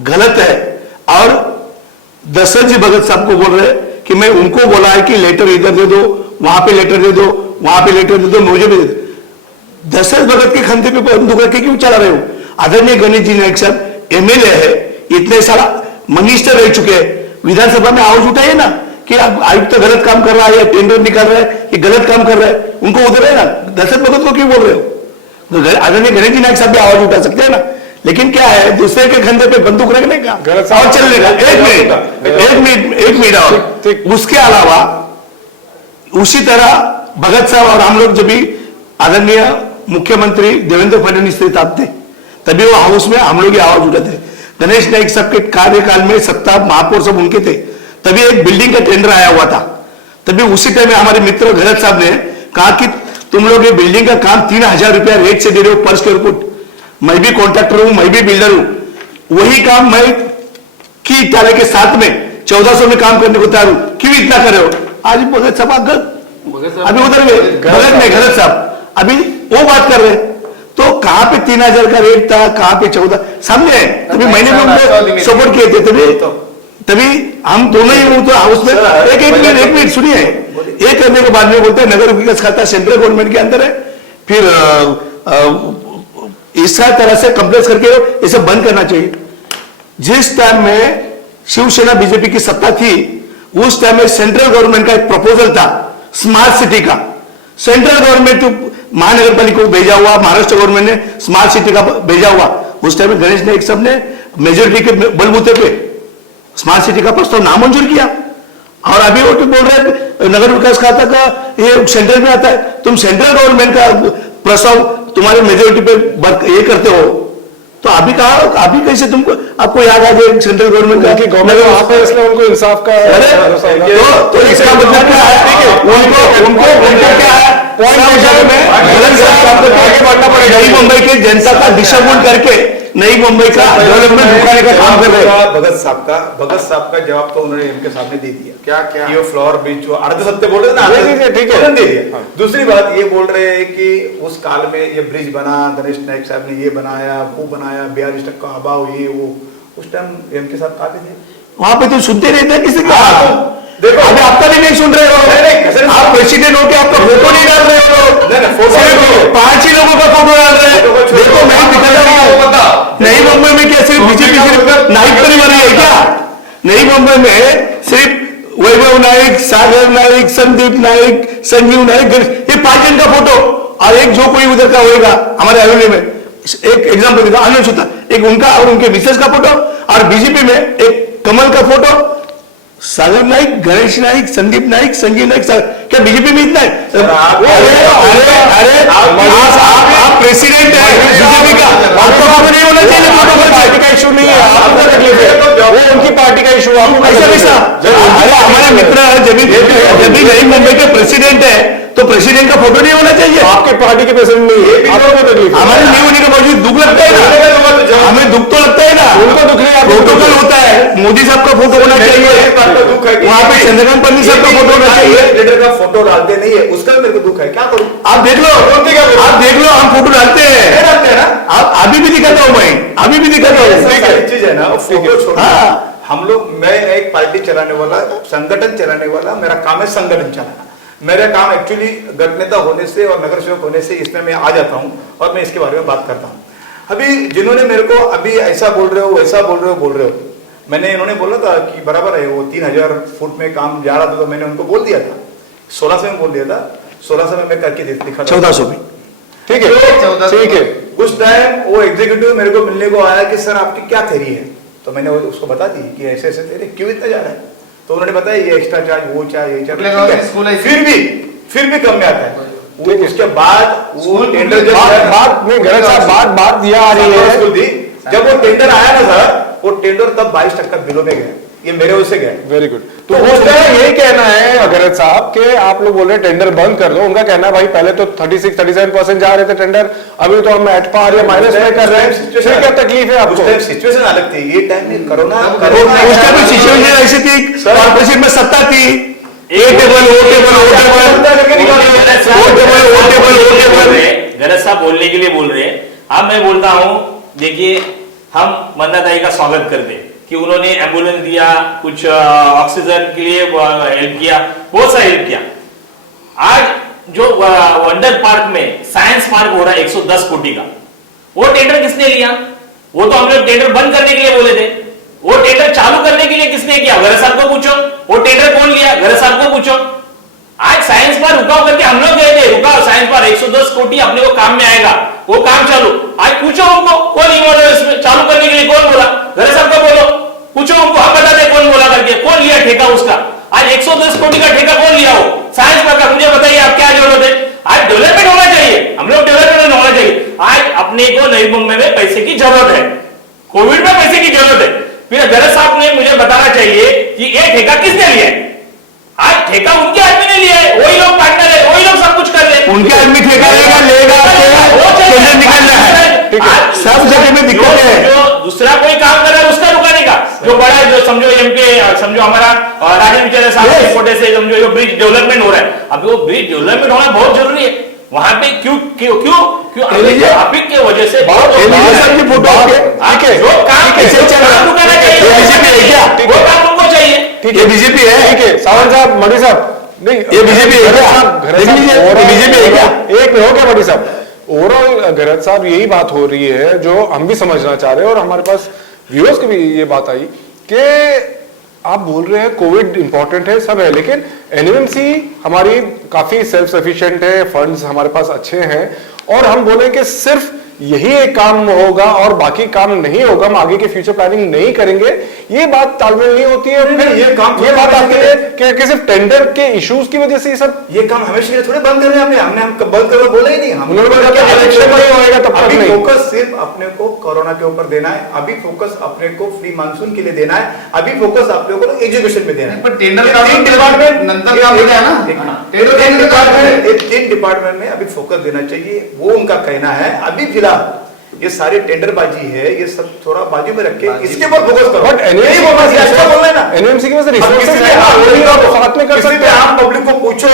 गलत है। और दशरथ जी भगत साहब को बोल रहे हैं कि मैं उनको बोला है कि लेटर इधर दे दो, वहां पे लेटर दे दो, वहां पे लेटर दे दो, मुझे भी दे दो। दशरथ भगत के खंधे पे बंदूक रख के क्यों चला रहे हो? आदरणीय गणेश जी नाइक साहब एमएलए है, इतने सारा मिनिस्टर रह चुके हैं, विधानसभा में आवाज उठाइए ना कि आयुक्त गलत काम कर रहा है या टेंडर निकाल रहा है, ये गलत काम कर रहा है, उनको उधर है ना। दशरथ भगत को क्यों बोल रहे हो? आदरणीय गणेश जी नाइक साहब भी आवाज उठा सकते हैं ना, लेकिन क्या है दूसरे के खंधे पे बंदूक रखने का और चलने का। एक मिनट और उसके अलावा उसी तरह भगत साहब और हम लोग जब भी आदरणीय मुख्यमंत्री देवेंद्र फडणवीस थे तभी वो हाउस में हम लोग आवाज उठाते। गणेश नाइक साहब के कार्यकाल में सत्ता महापौर सब उनके थे, तभी एक बिल्डिंग का टेंडर आया हुआ था। तभी उसी टाइम में हमारे मित्र भगत साहब ने कहा कि तुम लोग ये बिल्डिंग का काम 3000 रुपया रेट से दे रहे हो पर स्क्वायर फुट, मैं भी कॉन्ट्रैक्टर हूं, मैं भी बिल्डर हूं, वही काम मैं की ताले के साथ में 1400 में काम करने को तैयार हूं, क्यों इतना कर रहे हो? आज भगत साहब अभी उधर गए, भगत साहब अभी वो बात कर रहे। तो कहां पे 3000 का रेट था, कहां पे 14 सामने है। तभी मैंने भी उनको सपोर्ट किए थे, तभी हम दोनों ही तो हाउस में एक मिनट सुनिए, एक करने के बाद में बोलते हैं नगर विकास खाता सेंट्रल गवर्नमेंट के अंदर है, फिर इस तरह से कंप्लेंट करके इसे बंद करना चाहिए। जिस टाइम में शिवसेना बीजेपी की सत्ता थी उस टाइम में सेंट्रल गवर्नमेंट का एक प्रपोजल था स्मार्ट सिटी का, सेंट्रल गवर्नमेंट तो महानगर पालिका को भेजा हुआ, महाराष्ट्र गवर्नमेंट ने स्मार्ट सिटी का भेजा हुआ। उस टाइम में गणेश नाइक साहब ने मेजोरिटी के बलबूते पे स्मार्ट सिटी का प्रस्ताव नामंजूर किया। और अभी वो बोल रहे हैं नगर विकास खाता का ये सेंट्रल में आता है, तुम सेंट्रल गवर्नमेंट का प्रस्ताव तुम्हारे मेजोरिटी पे ये करते हो, तो अभी कहा, अभी कैसे तुमको आपको याद आ जाए सेंट्रल गवर्नमेंट का गवर्नमेंट वहां पे, इसलिए उनको इंसाफ का तो इसका मतलब क्या है? उनको क्या है? नई मुंबई की जनता का दिशाभूल करके नई मुंबई का डेवलपमेंट रुकाने का काम कर रहे हैं। भगत साहब का जवाब तो उन्होंने इनके सामने दे दिया। क्या ये फ्लोर बीच जो अर्ध सत्य बोल रहे हैं ना, ठीक है, दे दिया। दूसरी बात ये बोल रहे हैं कि उस काल में ये ब्रिज बना, गणेश नाइक साहब ने ये बनाया, वो बनाया, 42% अभाव, ये वो, उस टाइम एम के साहब कहाँ पे थे? वहां पे तो सुनते रहते हैं किसी का। देखो अभी आपका भी नहीं सुन रहे हो, आप प्रेसिडेंट हो के आपका फोटो नहीं डाल रहे हो, 5 ही लोगों का फोटो डाल रहे हैं। देखो मैं नई मुंबई में क्या सिर्फ बीजेपी सिर्फ नाइक परिवार है क्या? नई मुंबई में सिर्फ वैभव नाइक, सागर नाइक, संदीप नाइक, संजीव नाइक, ये 5 जन का फोटो और एक जो कोई उधर का होगा हमारे हवेली में, एक एग्जाम्पल देता आनंद सुता, एक उनका और उनके मिसेस का फोटो, और बीजेपी में एक कमल का फोटो, सागर नाइक, गणेश नाइक, संदीप नाइक, संजीव नाइक, क्या बीजेपी में इतना है? अरे आप प्रेसिडेंट है बीजेपी का, आपको नहीं होना चाहिए, पार्टी का इशू नहीं है, आपको तकलीफ है, वो उनकी पार्टी का इशू। ऐसा कैसा? अरे हमारे मित्र जब भी नई मुंबई के प्रेसिडेंट है तो प्रेसिडेंट का फोटो नहीं होना चाहिए। आपके पार्टी के प्रेसिडेंट नहीं है, आपको तकलीफ, हमारे नहीं होने के बावजूद दुख लगता है ना, हमें दुख तो लगता है ना, उनको दुख नहीं, प्रोटोकॉल होता है, मोदी साहब का फोटो होना चाहिए, वहां पे चंद्रकांत पन्नी साहब का फोटो होना चाहिए, लीडर का फोटो डालते नहीं है, उसका मेरे को दुख है, क्या करूं? आप देख लो, हम फोटो डालते हैं ना, आप अभी भी दिखाता हूं, मैं अभी भी दिखाता हूँ, चीज है ना, फोटो हम लोग, मैं एक पार्टी चलाने वाला, संगठन चलाने वाला, मेरा काम है संगठन चलाना, मेरा काम एक्चुअली गट नेता होने से और नगर सेवक होने से इसमें मैं आ जाता हूँ और मैं इसके बारे में बात करता हूँ। अभी जिन्होंने मेरे को अभी ऐसा बोल रहे हो वैसा बोल रहे हो, मैंने इन्होंने बोला था कि बराबर है, वो 3000 फुट में काम जा रहा था, तो मैंने उनको बोल दिया था 1600 में बोल दिया था, 1600 में मैं करके दिखा 1400 में। ठीक है, ठीक है। उस टाइम वो एग्जीक्यूटिव मेरे को मिलने को आया कि सर आपकी क्या थेरी है, तो मैंने उसको बता दी कि ऐसे ऐसे तेरे क्यों इतना जा रहा है, तो उन्होंने बताया ये एक्स्ट्रा चार्ज, वो चार्ज, ये चार्ज, फिर भी कम में आता है। वो उसके बाद वो टेंडर गरज साहब बात यह आ रही है, जब वो टेंडर आया ना सर, वो टेंडर तब 22% बिलों में गया, ये मेरे ओर से गया। Very good. तो उसका यही कहना है अगरज साहब के आप लोग बोल रहे हैं टेंडर बंद कर दो, उनका कहना है भाई पहले तो 36-37% जा रहे थे टेंडर, अभी तो हम एट पार या माइनस में कर रहे हैं, फिर क्या तकलीफ है आपको? सिचुएशन अलग थी, ये टाइम में कोरोना उसका भी सिचुएशन ऐसी थी, कॉर्पोरेशन में सत्ता थी, गलत साहब बोलने के लिए बोल रहे हैं। अब मैं बोलता हूं, देखिए हम मंदाताई का स्वागत करते कि उन्होंने एम्बुलेंस दिया, कुछ ऑक्सीजन के लिए हेल्प किया, बहुत सा हेल्प किया। आज जो वंडर पार्क में साइंस पार्क हो रहा है 110 कोटी का, वो टेंडर किसने लिया? वो तो हम लोग टेंडर बंद करने के लिए बोले थे, वो टेंडर चालू करने के लिए किसने किया? गरज साहब को पूछो। वो टेंडर कौन लिया? गरज साहब को पूछो। आज साइंस पार्क रुकाओ करके हम लोग गए थे, रुकाओ साइंस पार्क 110 कोटी अपने को काम में आएगा, वो काम चालू। आज पूछो उनको कौन इन्वॉल्व इसमें चालू करने के लिए, कौन बोला? गरज साहब को बोलो, पूछो उनको, हम बता दें कौन बोला करके, कौन लिया ठेका उसका। आज 110 कोटी का ठेका कौन लिया? वो साइंस पार्क का। मुझे बताइए आप क्या जरूरत है? आज डेवलपमेंट होना चाहिए, हम लोग डेवलपमेंट होना चाहिए। आज अपने को नई मुंबई में पैसे की जरूरत है, कोविड में पैसे की जरूरत है। फिर गरज साहब ने मुझे बताना चाहिए कि ये ठेका किसने लिया है? आज ठेका उनके आदमी ने लिया है, वही लोग पार्टनर है, वही लोग सब कुछ कर रहे हैं। उनके आदमी ठेका लेगा, टेंडर निकल रहा है, सब जगह में दिक्कत है। जो दूसरा कोई काम कर रहा है उसका रुकाने का, जो बड़ा जो समझो एमपी, समझो हमारा राजेंद्र विचारे साहब के कोटे से समझो जो ब्रिज डेवलपमेंट हो रहा है, अभी वो ब्रिज डेवलपमेंट होना बहुत जरूरी है। वहां पे क्यों क्यों क्यों क्यों ट्रैफिक की वजह से जो काम रुकाना चाहिए वो काम उनको चाहिए। ठीक है, बीजेपी है। ठीक है सावंत साहब, मणि साहब, नहीं ये बीजेपी है क्या? बीजेपी है क्या? एक में हो क्या मणि साहब? ओवरऑल गरज साहब यही बात हो रही है जो हम भी समझना चाह रहे हैं, और हमारे पास व्यूअर्स की भी ये बात आई कि आप बोल रहे हैं कोविड इंपॉर्टेंट है, सब है, लेकिन एनएमसी हमारी काफी सेल्फ सफिशिएंट है, फंड्स हमारे पास अच्छे हैं, और हम बोले कि सिर्फ यही एक काम होगा और बाकी काम नहीं होगा, हम आगे के फ्यूचर प्लानिंग नहीं करेंगे, ये बात तालमेल नहीं होती है। नहीं, ये बात आपके लिए कि सिर्फ टेंडर के इश्यूज की वजह से ये सब, ये काम हमेशा के लिए थोड़े बंद कर रहे हैं, हमने हम बंद करो बोला ही नहीं। उन्होंने बोला कि इलेक्शन नहीं होएगा तब तक नहीं। फोकस सिर्फ अपने को कोरोना के ऊपर देना है, अभी फोकस अपने को फ्री मानसून के लिए देना है, अभी फोकस अपने को एजुकेशन में देना है। पर टेंडर तीन डिपार्टमेंट नंतर काम होता है ना, तीन डिपार्टमेंट में अभी फोकस देना चाहिए, वो उनका कहना है। अभी फिलहाल ये सारे टेंडरबाजी है, ये सब थोड़ा बाजू में रख के इसके ऊपर फोकस करो। बट अच्छा बोल रहे हैं ना, एनएमसी की वजह से रिसोर्सेज साथ में कर सकते हैं। आम पब्लिक को पूछो,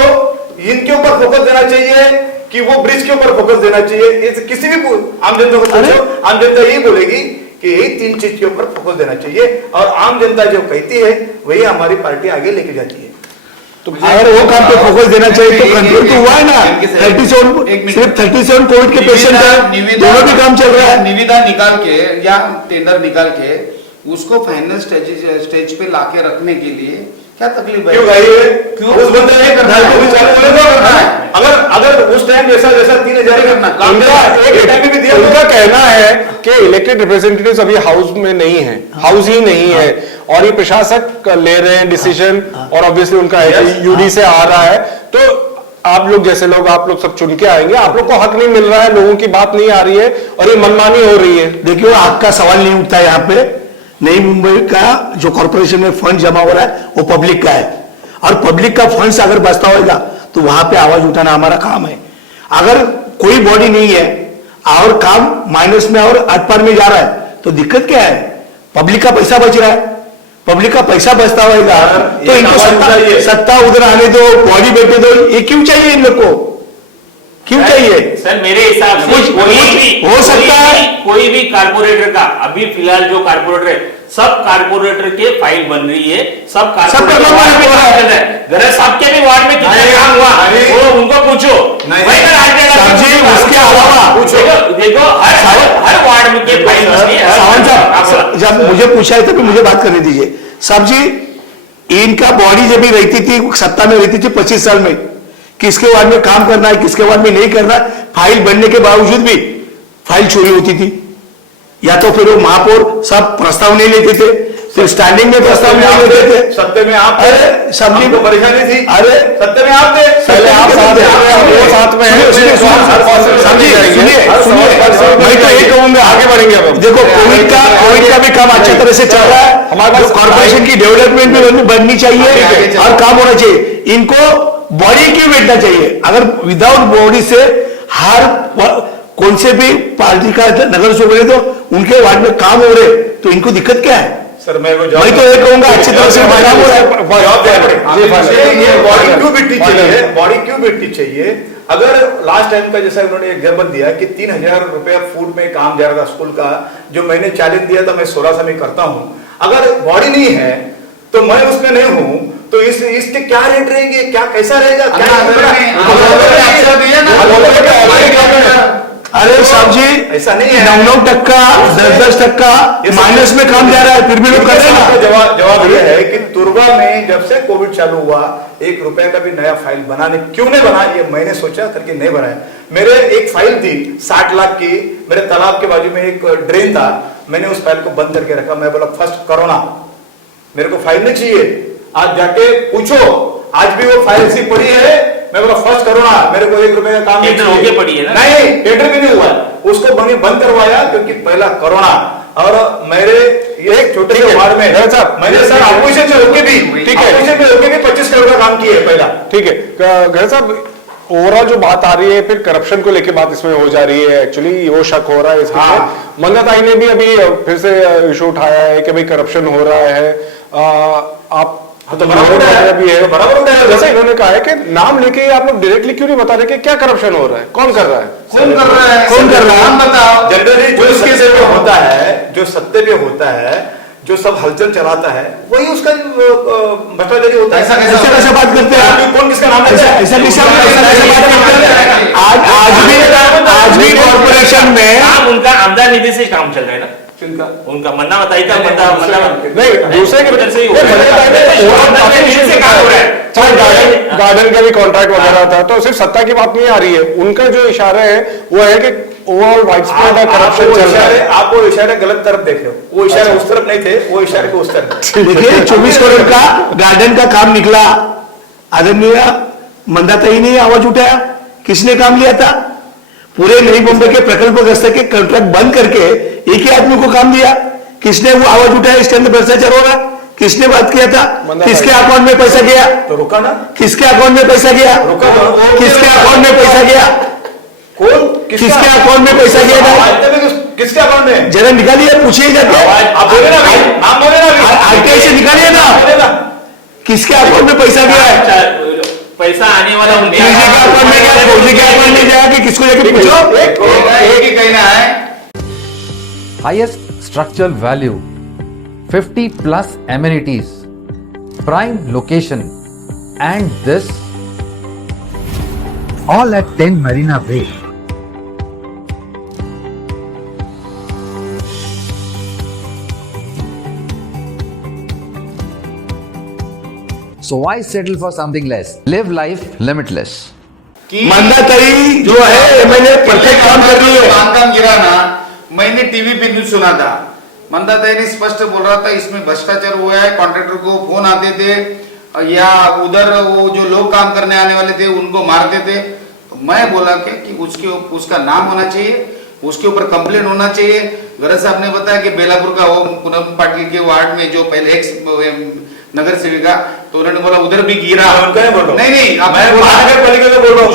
इनके ऊपर फोकस देना चाहिए कि वो ब्रिज के ऊपर फोकस देना चाहिए, किसी भी आम जनता को पूछो, आम जनता यही बोलेगी कि यही तीन चीज के ऊपर फोकस देना चाहिए, और आम जनता जो कहती है वही हमारी पार्टी आगे लेके जाती है। तो अगर वो काम पे फोकस देना चाहिए तो कंट्रोल तो हुआ है ना। 37 सिर्फ 37 कोविड के पेशेंट है, दोनों भी काम चल रहा है। निविदा निकाल के या टेंडर निकाल के उसको फाइनल स्टेज पे लाके रखने के लिए क्या तकलीफ है? क्यों भाई, क्यों उस बंदे ने करना है? अगर उस टाइम जैसा 3000 करना, उनका कहना है कि इलेक्टेड रिप्रेजेंटेटिव्स अभी हाउस में नहीं है, हाउस ही नहीं है, और ये प्रशासक ले रहे हैं डिसीजन, और ऑब्वियसली उनका यूडी से आ रहा है, तो आप लोग जैसे लोग, आप लोग सब चुन के आएंगे, आप लोग को हक नहीं मिल रहा है, लोगों की बात नहीं आ रही है, और ये मनमानी हो रही है। देखिए हक का सवाल नहीं उठता है यहाँ पे। नई मुंबई का जो कॉर्पोरेशन में फंड जमा हो रहा है वो पब्लिक का है, और पब्लिक का फंड अगर बचता होगा तो वहां पे आवाज उठाना हमारा काम है। अगर कोई बॉडी नहीं है और काम माइनस में और अट पार में जा रहा है तो दिक्कत क्या है? पब्लिक का पैसा बच रहा है, पब्लिक का पैसा बचता होगा तो इनको सत्ता उधर आने दो, बॉडी बैठे दो, ये क्यों चाहिए इन लोग को? क्यों चाहिए? सर मेरे हिसाब से हो सकता है कोई भी कारपोरेटर का, अभी फिलहाल जो कारपोरेटर है सब कारपोरेटर के फाइल बन रही है, सब सबका कारपोरेटर काम वार्ड में हो रहा काम है। कर रहे हैं। गरज साहब के भी वार्ड में कितना नहीं, काम हुआ नहीं। वो उनको पूछो। नहीं। वही मैं आज देगा साहब जी, पूछो। उसके अलावा देखो हर वार्ड में के फाइल बन रही है। सावंत साहब जब मुझे पूछा है तभी मुझे बात करने दीजिए। साहब जी, इनका बॉडी जब भी रहती थी, सत्ता में रहती थी 25 साल में, किसके वार्ड में काम करना है, किसके वार्ड में नहीं करना, फाइल बनने के बावजूद भी फाइल चोरी होती थी। या तो फिर वो महापौर सब प्रस्ताव नहीं लेते थे, फिर स्टैंडिंग में प्रस्ताव नहीं लेते थे। सत्य में आप अरे सब हमको परेशानी थी। अरे सत्य में आप थे। पहले आप साथ हैं, वो साथ में हैं। सुनिए, मैं तो ये कहूंगा, आगे बढ़ेंगे अब। देखो, कोविड का भी काम अच्छी तरह से चल रहा है। हमारे पास कॉर्पोरेशन की डेवलपमेंट भी बननी चाहिए और काम होना चाहिए। इनको बॉडी क्यों बैठना चाहिए? अगर विदाउट बॉडी से हर कौन से भी पार्टी का नगर सेवक है तो उनके वार्ड में काम हो रहे, तो इनको दिक्कत क्या है? सर मैं तो ये कहूंगा अच्छी तरह से काम हो रहा है। ये बॉडी क्यों बिटनी चाहिए? बॉडी क्यों बिटनी चाहिए? अगर लास्ट टाइम का जैसा उन्होंने एग्जाम्पल दिया कि 3000 रुपया फूड में काम जा रहा था स्कूल का, जो मैंने चैलेंज दिया था, मैं 16 में करता हूं। अगर बॉडी नहीं है तो मैं उसमें नहीं हूं, तो इसके क्या रेट रहेंगे, क्या कैसा रहेगा, अरे साहब जी, ऐसा नहीं है। 9-9%, 10-10% माइनस में काम जा रहा है, फिर भी लोग कर रहे हैं ना। जवाब यह है कि तुर्बा में जब से कोविड चालू हुआ, 1 रुपए का भी नया फाइल बनाने क्यों नहीं बना, ये मैंने सोचा करके नहीं बनाया। मेरे एक फाइल थी 60 लाख की, मेरे तालाब के बाजू में एक ड्रेन था, मैंने उस फाइल को बंद करके रखा। मैं बोला फर्स्ट कोरोना, मेरे को फाइल नहीं चाहिए। आज जाके पूछो, आज भी वो फाइल सी पड़ी है। मैं बोला फर्स्ट कोरोना, मेरे को 1 रुपए का काम टेंडर होके पड़ी है ना? नहीं, टेंडर भी नहीं हुआ, उसको बंद करवाया क्योंकि पहला कोरोना। और मेरे ये छोटे से वार्ड में मैंने सर ऑपोजिशन से होके भी, ठीक है, ऑपोजिशन में होके भी 25 करोड़ का काम किया है पहला। ठीक है घर साहब, ओवरऑल जो बात आ रही है, फिर करप्शन को लेके बात इसमें हो जा रही है। एक्चुअली वो शक हो रहा है इसमें। हाँ। मंदाताई ने भी अभी फिर से इशू उठाया है कि भाई करप्शन हो रहा है। आप तो बराबर उठाया भी है, बराबर उठाया। जैसे इन्होंने कहा है कि नाम लेके आप लोग डायरेक्टली क्यों नहीं बता रहे कि क्या करप्शन हो रहा है, कौन कर रहा है? कौन कर रहा है? कौन कर रहा है? नाम बताओ। जनरली जो सत्य पे होता है, जो सत्य पे होता है, जो सब हलचल चलाता है, वही उसका भ्रष्टाचारी होता है। ऐसा ऐसा कैसे बात करते हैं? कौन किसका नाम लेता है? ऐसा कैसे बात करते हैं? आज भी कॉर्पोरेशन में काम उनका आमदार निधि से काम चल रहा है ना, किनका? उनका मन्ना बताई का नहीं, नहीं, दूसरे के उधर से ही हो रहा है। मंदाताई ने आमदार निधि से काम हो रहा है। चाहे गार्डन का भी कॉन्ट्रैक्ट वगैरह था, तो सिर्फ सत्ता की बात नहीं आ रही है। उनका जो इशारा है वो है कि ओवरऑल वाइडस्प्रेड करप्शन चल रहा है। आप वो इशारे गलत तरफ देख रहे हो, वो इशारे उस तरफ नहीं थे, वो इशारे को उस तरफ। देखिए, 24 करोड़ का गार्डन का काम निकला, आदरणीय मंदाताई ने आवाज उठाया, किसने काम लिया था? पूरे नई मुंबई के प्रकल्पग्रस्त के कॉन्ट्रैक्ट बंद करके एक ही आदमी को काम दिया। किसने वो आवाज उठाया इसके अंदर भ्रष्टाचार हो रहा? किसने बात किया था? किसके अकाउंट में पैसा गया? तो रुका ना, किसके अकाउंट में पैसा गया? रुका तो। किसके अकाउंट में पैसा गया? कौन किसके अकाउंट में पैसा गया था? किसके अकाउंट में? जरा निकालिए, पूछिए जाके, आप बोले ना भाई, नाम बोले ना, आरटीआई से निकालिए ना, बोले ना। किसके अकाउंट में पैसा गया है? पैसा आने वाला उनके किसी के अकाउंट में गया, फौजी के अकाउंट में गया कि किसको जाके पूछो। एक ही कहना है, highest structural value, 50 plus amenities, prime location, and this all at 10 Marina Bay. So why settle for something less? Live life limitless. Mandatai जो है एमएलए परफेक्ट काम कर रही है। बांधकाम गिरा ना, मैंने टीवी पे न्यूज सुना था, मंदाताई ने स्पष्ट बोल रहा था इसमें भ्रष्टाचार हुआ है। कॉन्ट्रैक्टर को फोन आते थे या उधर वो जो लोग काम करने आने वाले थे उनको मारते थे। तो मैं बोला कि उसका नाम होना चाहिए, उसके ऊपर कंप्लेंट होना चाहिए। गरज साहब ने बताया कि बेलापुर का वो पूनम पाटिल के वार्ड में जो पहले एक्स नगर सेविका, तो उन्होंने बोला उधर भी गिरा। उनका ही बोल रहा हूं। नहीं, मैं महानगर पालिका का बोल रहा हूँ।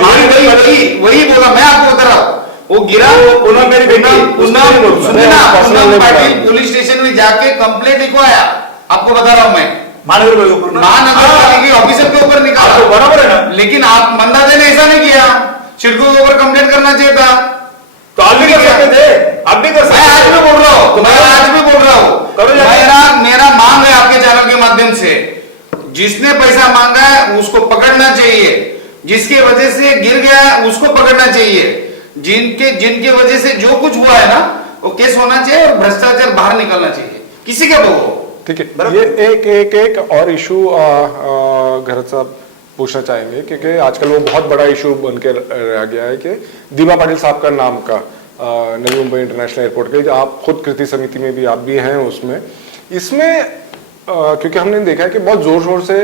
वही बोला, मैं आपको बता रहा हूँ, वो गिरा। पूनम मेरी बेटी, पूनम पाटिल पुलिस स्टेशन में जाके कंप्लेंट लिखवाया, आपको बता रहा हूँ मैं, महानगर पालिका महानगर पालिका ऑफिसर के ऊपर निकाला। तो बराबर है ना, लेकिन आप मंदाताई ने ऐसा नहीं किया, सिडको के ऊपर कंप्लेंट करना चाहिए था। तो आप भी कर सकते थे, आप भी कर मैं आज सकते भी बोल रहा हूँ, मैं आज भी बोल रहा हूँ, करो जाके। मैं ना जिसने पैसा मांगा है उसको पकड़ना चाहिए, जिसके वजह से गिर गया है उसको पकड़ना चाहिए, जिनके वजह से जो कुछ हुआ है ना वो केस होना चाहिए और भ्रष्टाचार बाहर निकलना चाहिए, किसी का वो। ठीक है, ये एक और इशू घर साहब पूछना चाहेंगे क्योंकि आजकल वो बहुत बड़ा इशू बन के रह गया है कि दीपा पाटिल साहब का नाम का नवी मुंबई इंटरनेशनल एयरपोर्ट के, आप खुद कृति समिति में भी आप भी हैं उसमें, इसमें क्योंकि हमने देखा है कि बहुत जोर शोर से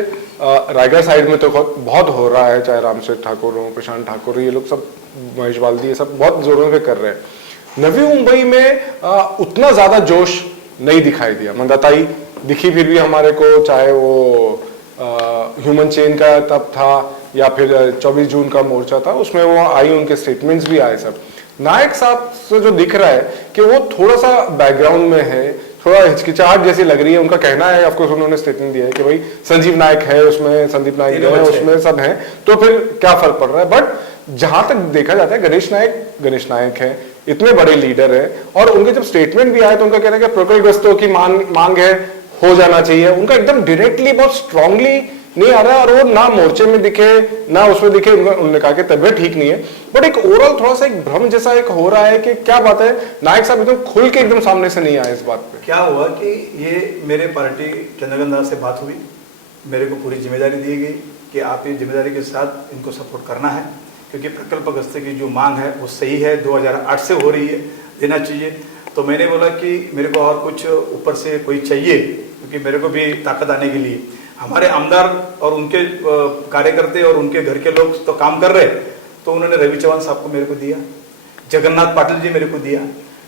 रायगढ़ साइड में तो बहुत हो रहा है, चाहे रामसेठ ठाकुर हो, प्रशांत ठाकुर, ये लोग सब, महेश बाल्दी, ये सब बहुत जोरों पे कर रहे हैं। नवी मुंबई में उतना ज्यादा जोश नहीं दिखाई दिया, मंदाताई दिखी फिर भी हमारे को, चाहे वो ह्यूमन चेन का तब था या फिर 24 जून का मोर्चा था, उसमें वो आई, उनके स्टेटमेंट्स भी आए सब। नायक साहब से जो दिख रहा है कि वो थोड़ा सा बैकग्राउंड में है, थोड़ा हिचकिचाहट जैसी लग रही है। उनका कहना है, ऑफकोर्स उन्होंने स्टेटमेंट दिया है कि भाई संजीव नायक है उसमें, संदीप नायक है उसमें, सब है, तो फिर क्या फर्क पड़ रहा है। बट जहां तक देखा जाता है गणेश नायक है, इतने बड़े लीडर है, और उनके जब स्टेटमेंट भी आए तो उनका कहना है कि प्रकल्पग्रस्तों की मांग है, हो जाना चाहिए। उनका एकदम डायरेक्टली बहुत स्ट्रांगली नहीं आ रहा है, और वो ना मोर्चे में दिखे ना उसमें दिखे। उन्होंने कहा कि तबियत ठीक नहीं है, बट एक ओवरऑल थोड़ा सा एक भ्रम जैसा एक हो रहा है कि क्या बात है, नायक साहब एकदम खुल के एकदम सामने से नहीं आए इस बात पे। क्या हुआ कि ये मेरे पार्टी चंद्रकांत दास से बात हुई, मेरे को पूरी जिम्मेदारी दी गई कि आप ये जिम्मेदारी के साथ इनको सपोर्ट करना है, क्योंकि प्रकल्पग्रस्त की जो मांग है वो सही है, 2008 से हो रही है, देना चाहिए। तो मैंने बोला कि मेरे को और कुछ ऊपर से कोई चाहिए, क्योंकि मेरे को भी ताकत आने के लिए हमारे आमदार और उनके कार्यकर्ते और उनके घर के लोग तो काम कर रहे, तो उन्होंने रवि चौहान साहब को मेरे को दिया, जगन्नाथ पाटिल जी मेरे को दिया।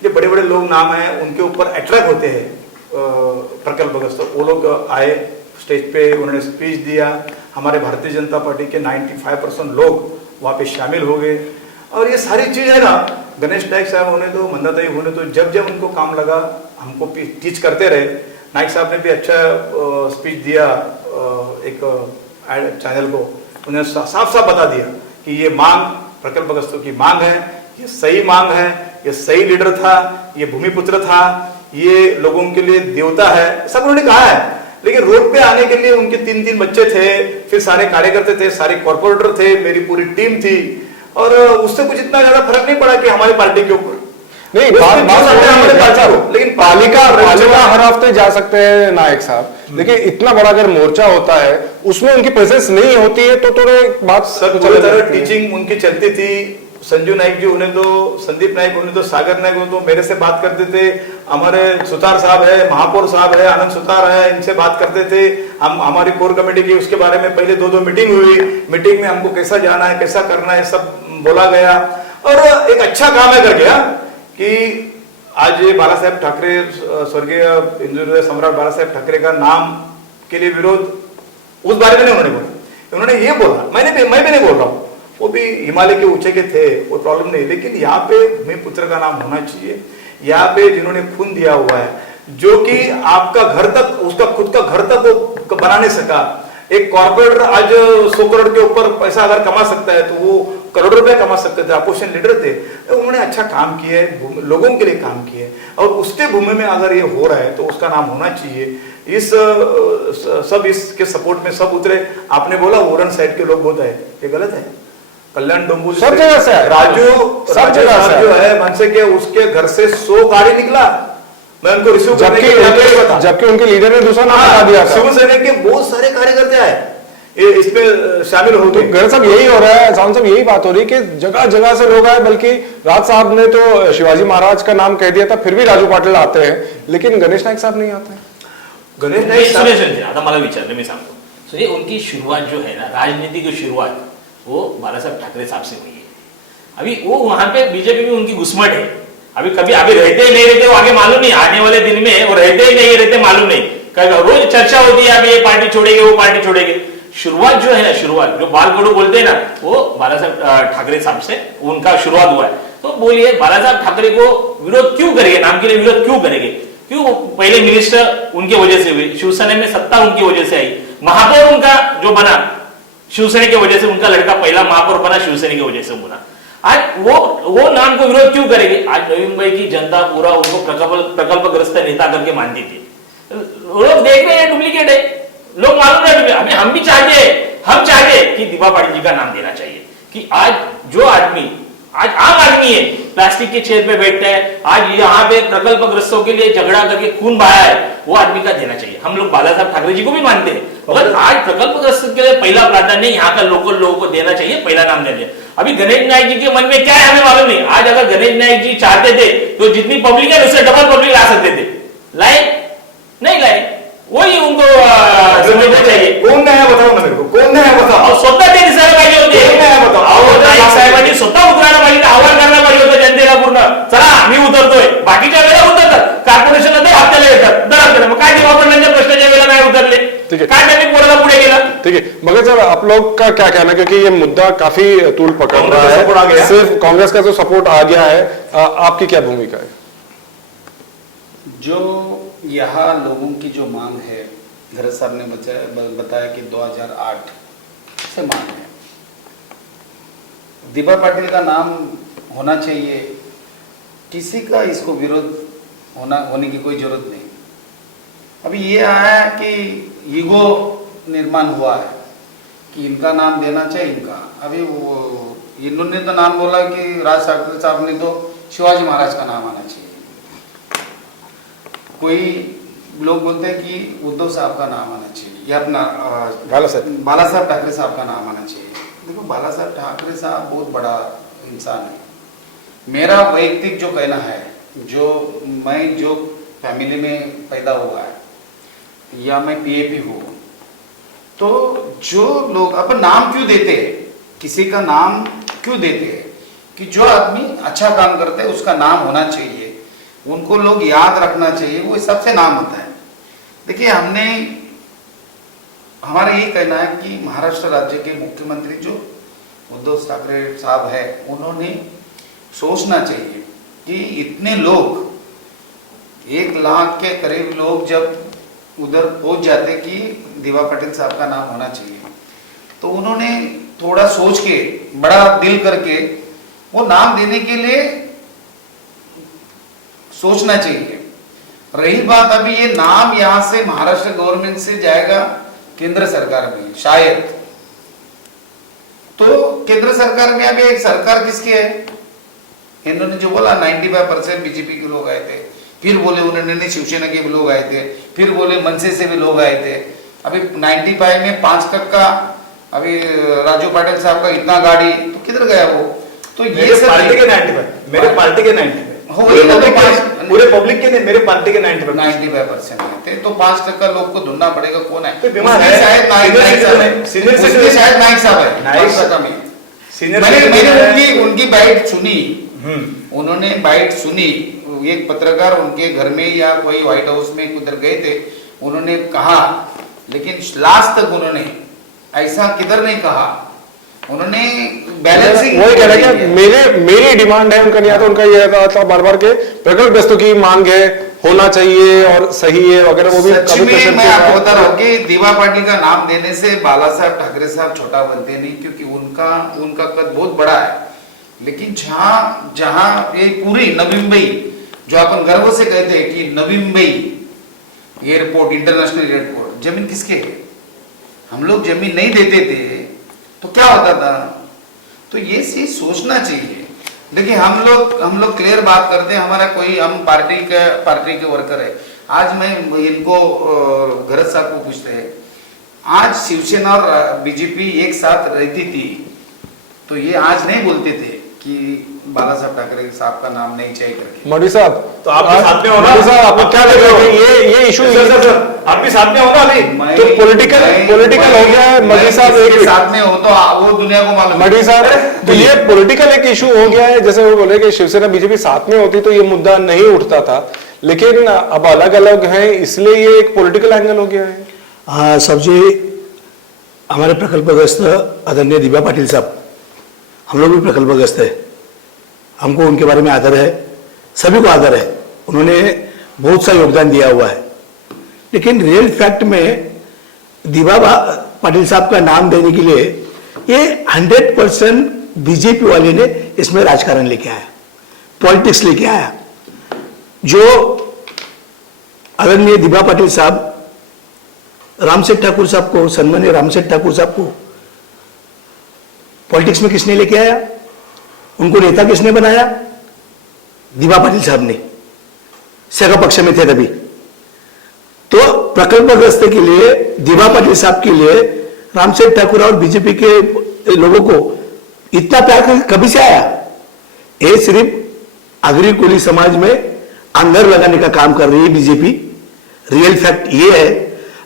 ये बड़े बड़े लोग नाम हैं, उनके ऊपर अट्रैक्ट होते हैं प्रकल्पग्रस्त। वो लोग आए स्टेज पे, उन्होंने स्पीच दिया, हमारे भारतीय जनता पार्टी के 95% लोग वहाँ पे शामिल हो गए। और ये सारी चीज है ना, गणेश नायक साहब होने दो, मंदाताई होने दो, जब जब उनको काम लगा हमको टीच करते रहे। नायक साहब ने भी अच्छा स्पीच दिया एक चैनल को, उन्होंने साफ साफ बता दिया कि ये मांग प्रकल्पग्रस्तों की मांग है, ये सही मांग है, ये सही लीडर था, ये भूमिपुत्र था, ये लोगों के लिए देवता है, सब उन्होंने कहा है। लेकिन रोड पे आने के लिए उनके 3 बच्चे थे, फिर सारे कार्यकर्ते थे, सारे कॉर्पोरेटर थे, मेरी पूरी टीम थी, और उससे कुछ इतना ज्यादा फर्क नहीं पड़ा कि हमारी पार्टी के ऊपर नहीं। लेकिन पालिका हर हफ्ते जा सकते हैं नायक साहब, लेकिन इतना बड़ा अगर मोर्चा होता है उसमें उनकी प्रेजेंस नहीं होती है तो थोड़ा बात सर पूरी तरह टीचिंग उनकी चलती थी। संजू नायक जी उन्हें तो, संदीप नायक उन्हें तो, सागर नायक उन्हें तो मेरे से बात करते थे, हमारे सुतार साहब है, महापौर साहब है, आनंद सुतार है, इनसे बात करते थे हम। हमारी कोर कमेटी की उसके बारे में पहले 2 मीटिंग हुई, मीटिंग में हमको कैसा जाना है, कैसा करना है, सब बोला गया। और एक अच्छा काम है करके कि आज बाला साहेब ठाकरे, स्वर्गीय हिंदू सम्राट बाला साहेब ठाकरे का नाम के लिए विरोध उस बारे में नहीं उन्होंने बोला, उन्होंने ये बोला, मैं भी नहीं बोल रहा हूँ, वो भी हिमालय के ऊंचे के थे, कोई प्रॉब्लम नहीं, लेकिन यहाँ पे भूमिपुत्र का नाम होना चाहिए। यहाँ पे जिन्होंने खून दिया हुआ है, जो कि आपका घर तक, उसका खुद का घर तक वो बना नहीं सका। एक कॉर्पोरेटर आज 100 करोड़ के ऊपर पैसा अगर कमा सकता है तो वो करोड़ रुपए कमा सकते थे, अपोजिशन लीडर थे, उन्होंने अच्छा काम किया है, लोगों के लिए काम किया है, और उसके भूमि में अगर ये हो रहा है तो उसका नाम होना चाहिए। इस सब इसके सपोर्ट में सब उतरे। आपने बोला वोरन साइड के लोग बहुत है, ये गलत है। कल्याण डोंबोली सब जगह से राजू जो है मनसे के, उसके घर से 100 गाड़ी निकला, मैं उनको रिसीव करने के लिए, जबकि उनके लीडर ने दूसरा नाम बता दिया था। शिवसेना के बहुत सारे कार्यकर्ता है इसमें शामिल हो गए। गणेश साहब यही हो रहा है, साउंड साहब यही बात हो रही है कि जगह जगह से लोग आए, बल्कि राज साहब ने तो शिवाजी महाराज का नाम कह दिया था, फिर भी राजू पाटिल आते हैं, लेकिन गणेश नायक साहब नहीं आते हैं। गणेश नायक सुने आता मला विचारलं मी सांगतो, सुनिए उनकी शुरुआत जो है ना, राजनीति की शुरुआत वो बाला साहब ठाकरे साहब से हुई है। अभी वो वहां पे बीजेपी में उनकी घुसमट है, अभी कभी अभी रहते ही नहीं रहते वो आगे मालूम नहीं, आने वाले दिन में वो रहते ही नहीं रहते मालूम नहीं, रोज चर्चा होती है, अभी ये पार्टी छोड़ेगी वो पार्टी छोड़ेगी। शुरुआत जो है ना, शुरुआत जो बालगड़ू बोलते हैं ना, वो बाला साहब ठाकरे साहब से उनका शुरुआत हुआ है। तो बोलिए बाला साहब ठाकरे को विरोध क्यों करेंगे, नाम के लिए विरोध क्यों करेंगे? क्यों? पहले मिनिस्टर उनके वजह से हुई, शिवसेना में सत्ता उनकी वजह से आई, महापौर उनका जो बना शिवसेना की वजह से, उनका लड़का पहला महापौर बना शिवसेना की वजह से बना। आज वो नाम को विरोध क्यों करेंगे? आज नवी मुंबई की जनता पूरा उनको प्रकल्पग्रस्त नेता करके मानती थी, लोग देख रहे हैं डुप्लीकेट है, लोग मालूम नहीं, हम भी चाहते कि दिबा पाटिल जी का नाम देना चाहिए कि आज जो आदमी आज आम आदमी है, प्लास्टिक के चेयर पे बैठता है, आज यहाँ पे प्रकल्पग्रस्तों के लिए झगड़ा करके खून बहाया है, वो आदमी का देना चाहिए। हम लोग बाला साहब ठाकरे जी को भी मानते हैं, मगर आज प्रकल्पग्रस्त के लिए पहला प्राधान्य यहाँ का लोकल लोगों को देना चाहिए, पहला नाम देना। अभी गणेश नायक जी के मन में क्या है हमें मालूम नहीं। आज अगर गणेश नायक जी चाहते थे तो जितनी पब्लिक है उससे डबल पब्लिक ला सकते थे, लाए नहीं लाए, वही उनको समझना चाहिए। कोण नाही बताओ ना मेरे को, कोण नाही बताओ। स्वतः ते दिसायला पाहिजे होते, कोण नाही बताओ। नाईक साहेबांनी स्वतः उतरायला पाहिजे, आवाहन करायला पाहिजे होतं जनतेला पूर्ण, चला मी उतरतोय। बाकीच्या वेळेला उतरतात, कॉर्पोरेशनला ते हप्त्याला येतात, दर हप्त्याला। मग काय दिवा पडल्याच्या प्रश्नाच्या वेळेला नाही उतरले, ठीक है। काय त्यांनी कोणाला पुढे गेला? ठीक है, मगर सर आप लोग का क्या कहना है, क्योंकि ये मुद्दा काफी तूल पकड़ रहा है, सिर्फ कांग्रेस का जो सपोर्ट आ गया है, आपकी क्या भूमिका है? जो यहाँ लोगों की जो मांग है, गरज साहब ने बताया कि 2008 से मांग है, दिबा पाटिल का नाम होना चाहिए, किसी का इसको विरोध होने की कोई जरूरत नहीं। अभी ये आया है कि ईगो निर्माण हुआ है कि इनका नाम देना चाहिए, इनका अभी वो इन्होंने तो नाम बोला कि राज ठाकरे साहब ने तो शिवाजी महाराज का नाम आना चाहिए, कोई लोग बोलते हैं कि उद्धव साहब का नाम आना चाहिए या अपना बाला साहब ठाकरे साहब का नाम आना चाहिए। देखो बाला साहब ठाकरे साहब बहुत बड़ा इंसान है। मेरा वैयक्तिक जो कहना है, मैं जो फैमिली में पैदा हुआ है या मैं पीएपी हूँ, तो जो लोग अपन नाम क्यों देते हैं, किसी का नाम क्यों देते हैं कि जो आदमी अच्छा काम करते हैं उसका नाम होना चाहिए, उनको लोग याद रखना चाहिए, वो सबसे नाम होता है। देखिए हमारा ये कहना है कि महाराष्ट्र राज्य के मुख्यमंत्री जो उद्धव ठाकरे साहब है, उन्होंने सोचना चाहिए कि इतने लोग 1 लाख के करीब लोग जब उधर पहुंच जाते कि दिबा पाटिल साहब का नाम होना चाहिए, तो उन्होंने थोड़ा सोच के बड़ा दिल करके वो नाम देने के लिए सोचना चाहिए। रही बात अभी ये नाम यहां से महाराष्ट्र गवर्नमेंट से जाएगा केंद्र सरकार में, शायद तो केंद्र सरकार में अभी एक सरकार किसकी है, इन्होंने जो बोला 95% बीजेपी के लोग आए थे, फिर बोले उन्होंने शिवसेना के भी लोग आए थे, फिर बोले मनसे से भी लोग आए थे। अभी 95 में 5% अभी राजू पाटिल साहब का इतना गाड़ी तो किधर गया वो, तो ये सब पार्टी के 95, मेरे पार्टी के 95 हो गई ना, पूरे पब्लिक के नहीं, मेरे पार्टी के 95% थे, तो 5% लोग को ढूंढना पड़ेगा कौन है। तो बीमार है, शायद नाइक साहब है, मैंने उनकी बाइट सुनी, उन्होंने बाइट सुनी, एक पत्रकार उनके घर में या कोई व्हाइट हाउस में उधर गए थे, उन्होंने कहा, लेकिन लास्ट तक उन्होंने ऐसा किधर नहीं कहा, उन्होंने बैलेंसिंग वही कह रहे हैं कि मेरी डिमांड है, उनका नहीं आता, उनका ये था बार बार के प्रकल्पग्रस्तों की मांग है, होना चाहिए और सही है वगैरह, वो भी सच में मैं आपको बता रहा हूँ कि दिबा पाटिल का नाम देने से बाला साहब ठाकरे साहब छोटा बनते नहीं, क्योंकि उनका कद बहुत बड़ा है। लेकिन जहां ये पूरी नवी मुंबई जो अपन गर्व से कहते हैं कि Navi Mumbai airport, international airport, जमीन किसके है? हम लोग जमीन नहीं देते थे तो क्या होता था? तो ये चीज सोचना चाहिए। देखिए हम लोग क्लियर बात करते हैं, हमारा कोई हम पार्टी के वर्कर है। आज मैं इनको गरज साहब को पूछते हैं, आज शिवसेना और बीजेपी एक साथ रहती थी तो ये आज नहीं बोलते थे कि बाला साहब ठाकरे साहब का नाम नहीं चाहिए करके। मौलवी साहब तो आप भी साथ में हो ना? मौलवी साहब आप क्या लग रहा है ये इशू, आप भी साथ में हो ना? अभी तो पॉलिटिकल हो गया है। मौलवी साहब एक साथ में हो तो वो दुनिया को मालूम। मौलवी साहब तो ये पॉलिटिकल एक इशू हो गया है, जैसे वो बोले कि शिवसेना बीजेपी साथ में होती तो ये मुद्दा नहीं उठता था, लेकिन अब अलग अलग है इसलिए ये एक पॉलिटिकल एंगल हो गया है। हाँ, सबसे हमारे प्रकल्पग्रस्त आदरणीय दिबा पाटिल साहब, हम लोग भी प्रकल्पग्रस्त है, हमको उनके बारे में आदर है, सभी को आदर है, उन्होंने बहुत सा योगदान दिया हुआ है। लेकिन रियल फैक्ट में दिबा पाटिल साहब का नाम देने के लिए ये 100% बीजेपी वाले ने इसमें राजकारण लेके आया, पॉलिटिक्स लेके आया। जो आदरणीय दिबा पाटिल साहब रामसेठ ठाकुर साहब को, सन्मान्य रामसेठ ठाकुर साहब को पॉलिटिक्स में किसने लेके आया? उनको नेता किसने बनाया? दिवा पाटिल साहब ने, सगा पक्ष में थे तभी। तो प्रकल्पग्रस्त के लिए, दिवा पाटिल साहब के लिए रामसेठ ठाकुर और बीजेपी के लोगों को इतना प्यार कभी से आया? ये सिर्फ आगरी कोली समाज में अंदर लगाने का काम कर रही है बीजेपी। रियल फैक्ट ये है,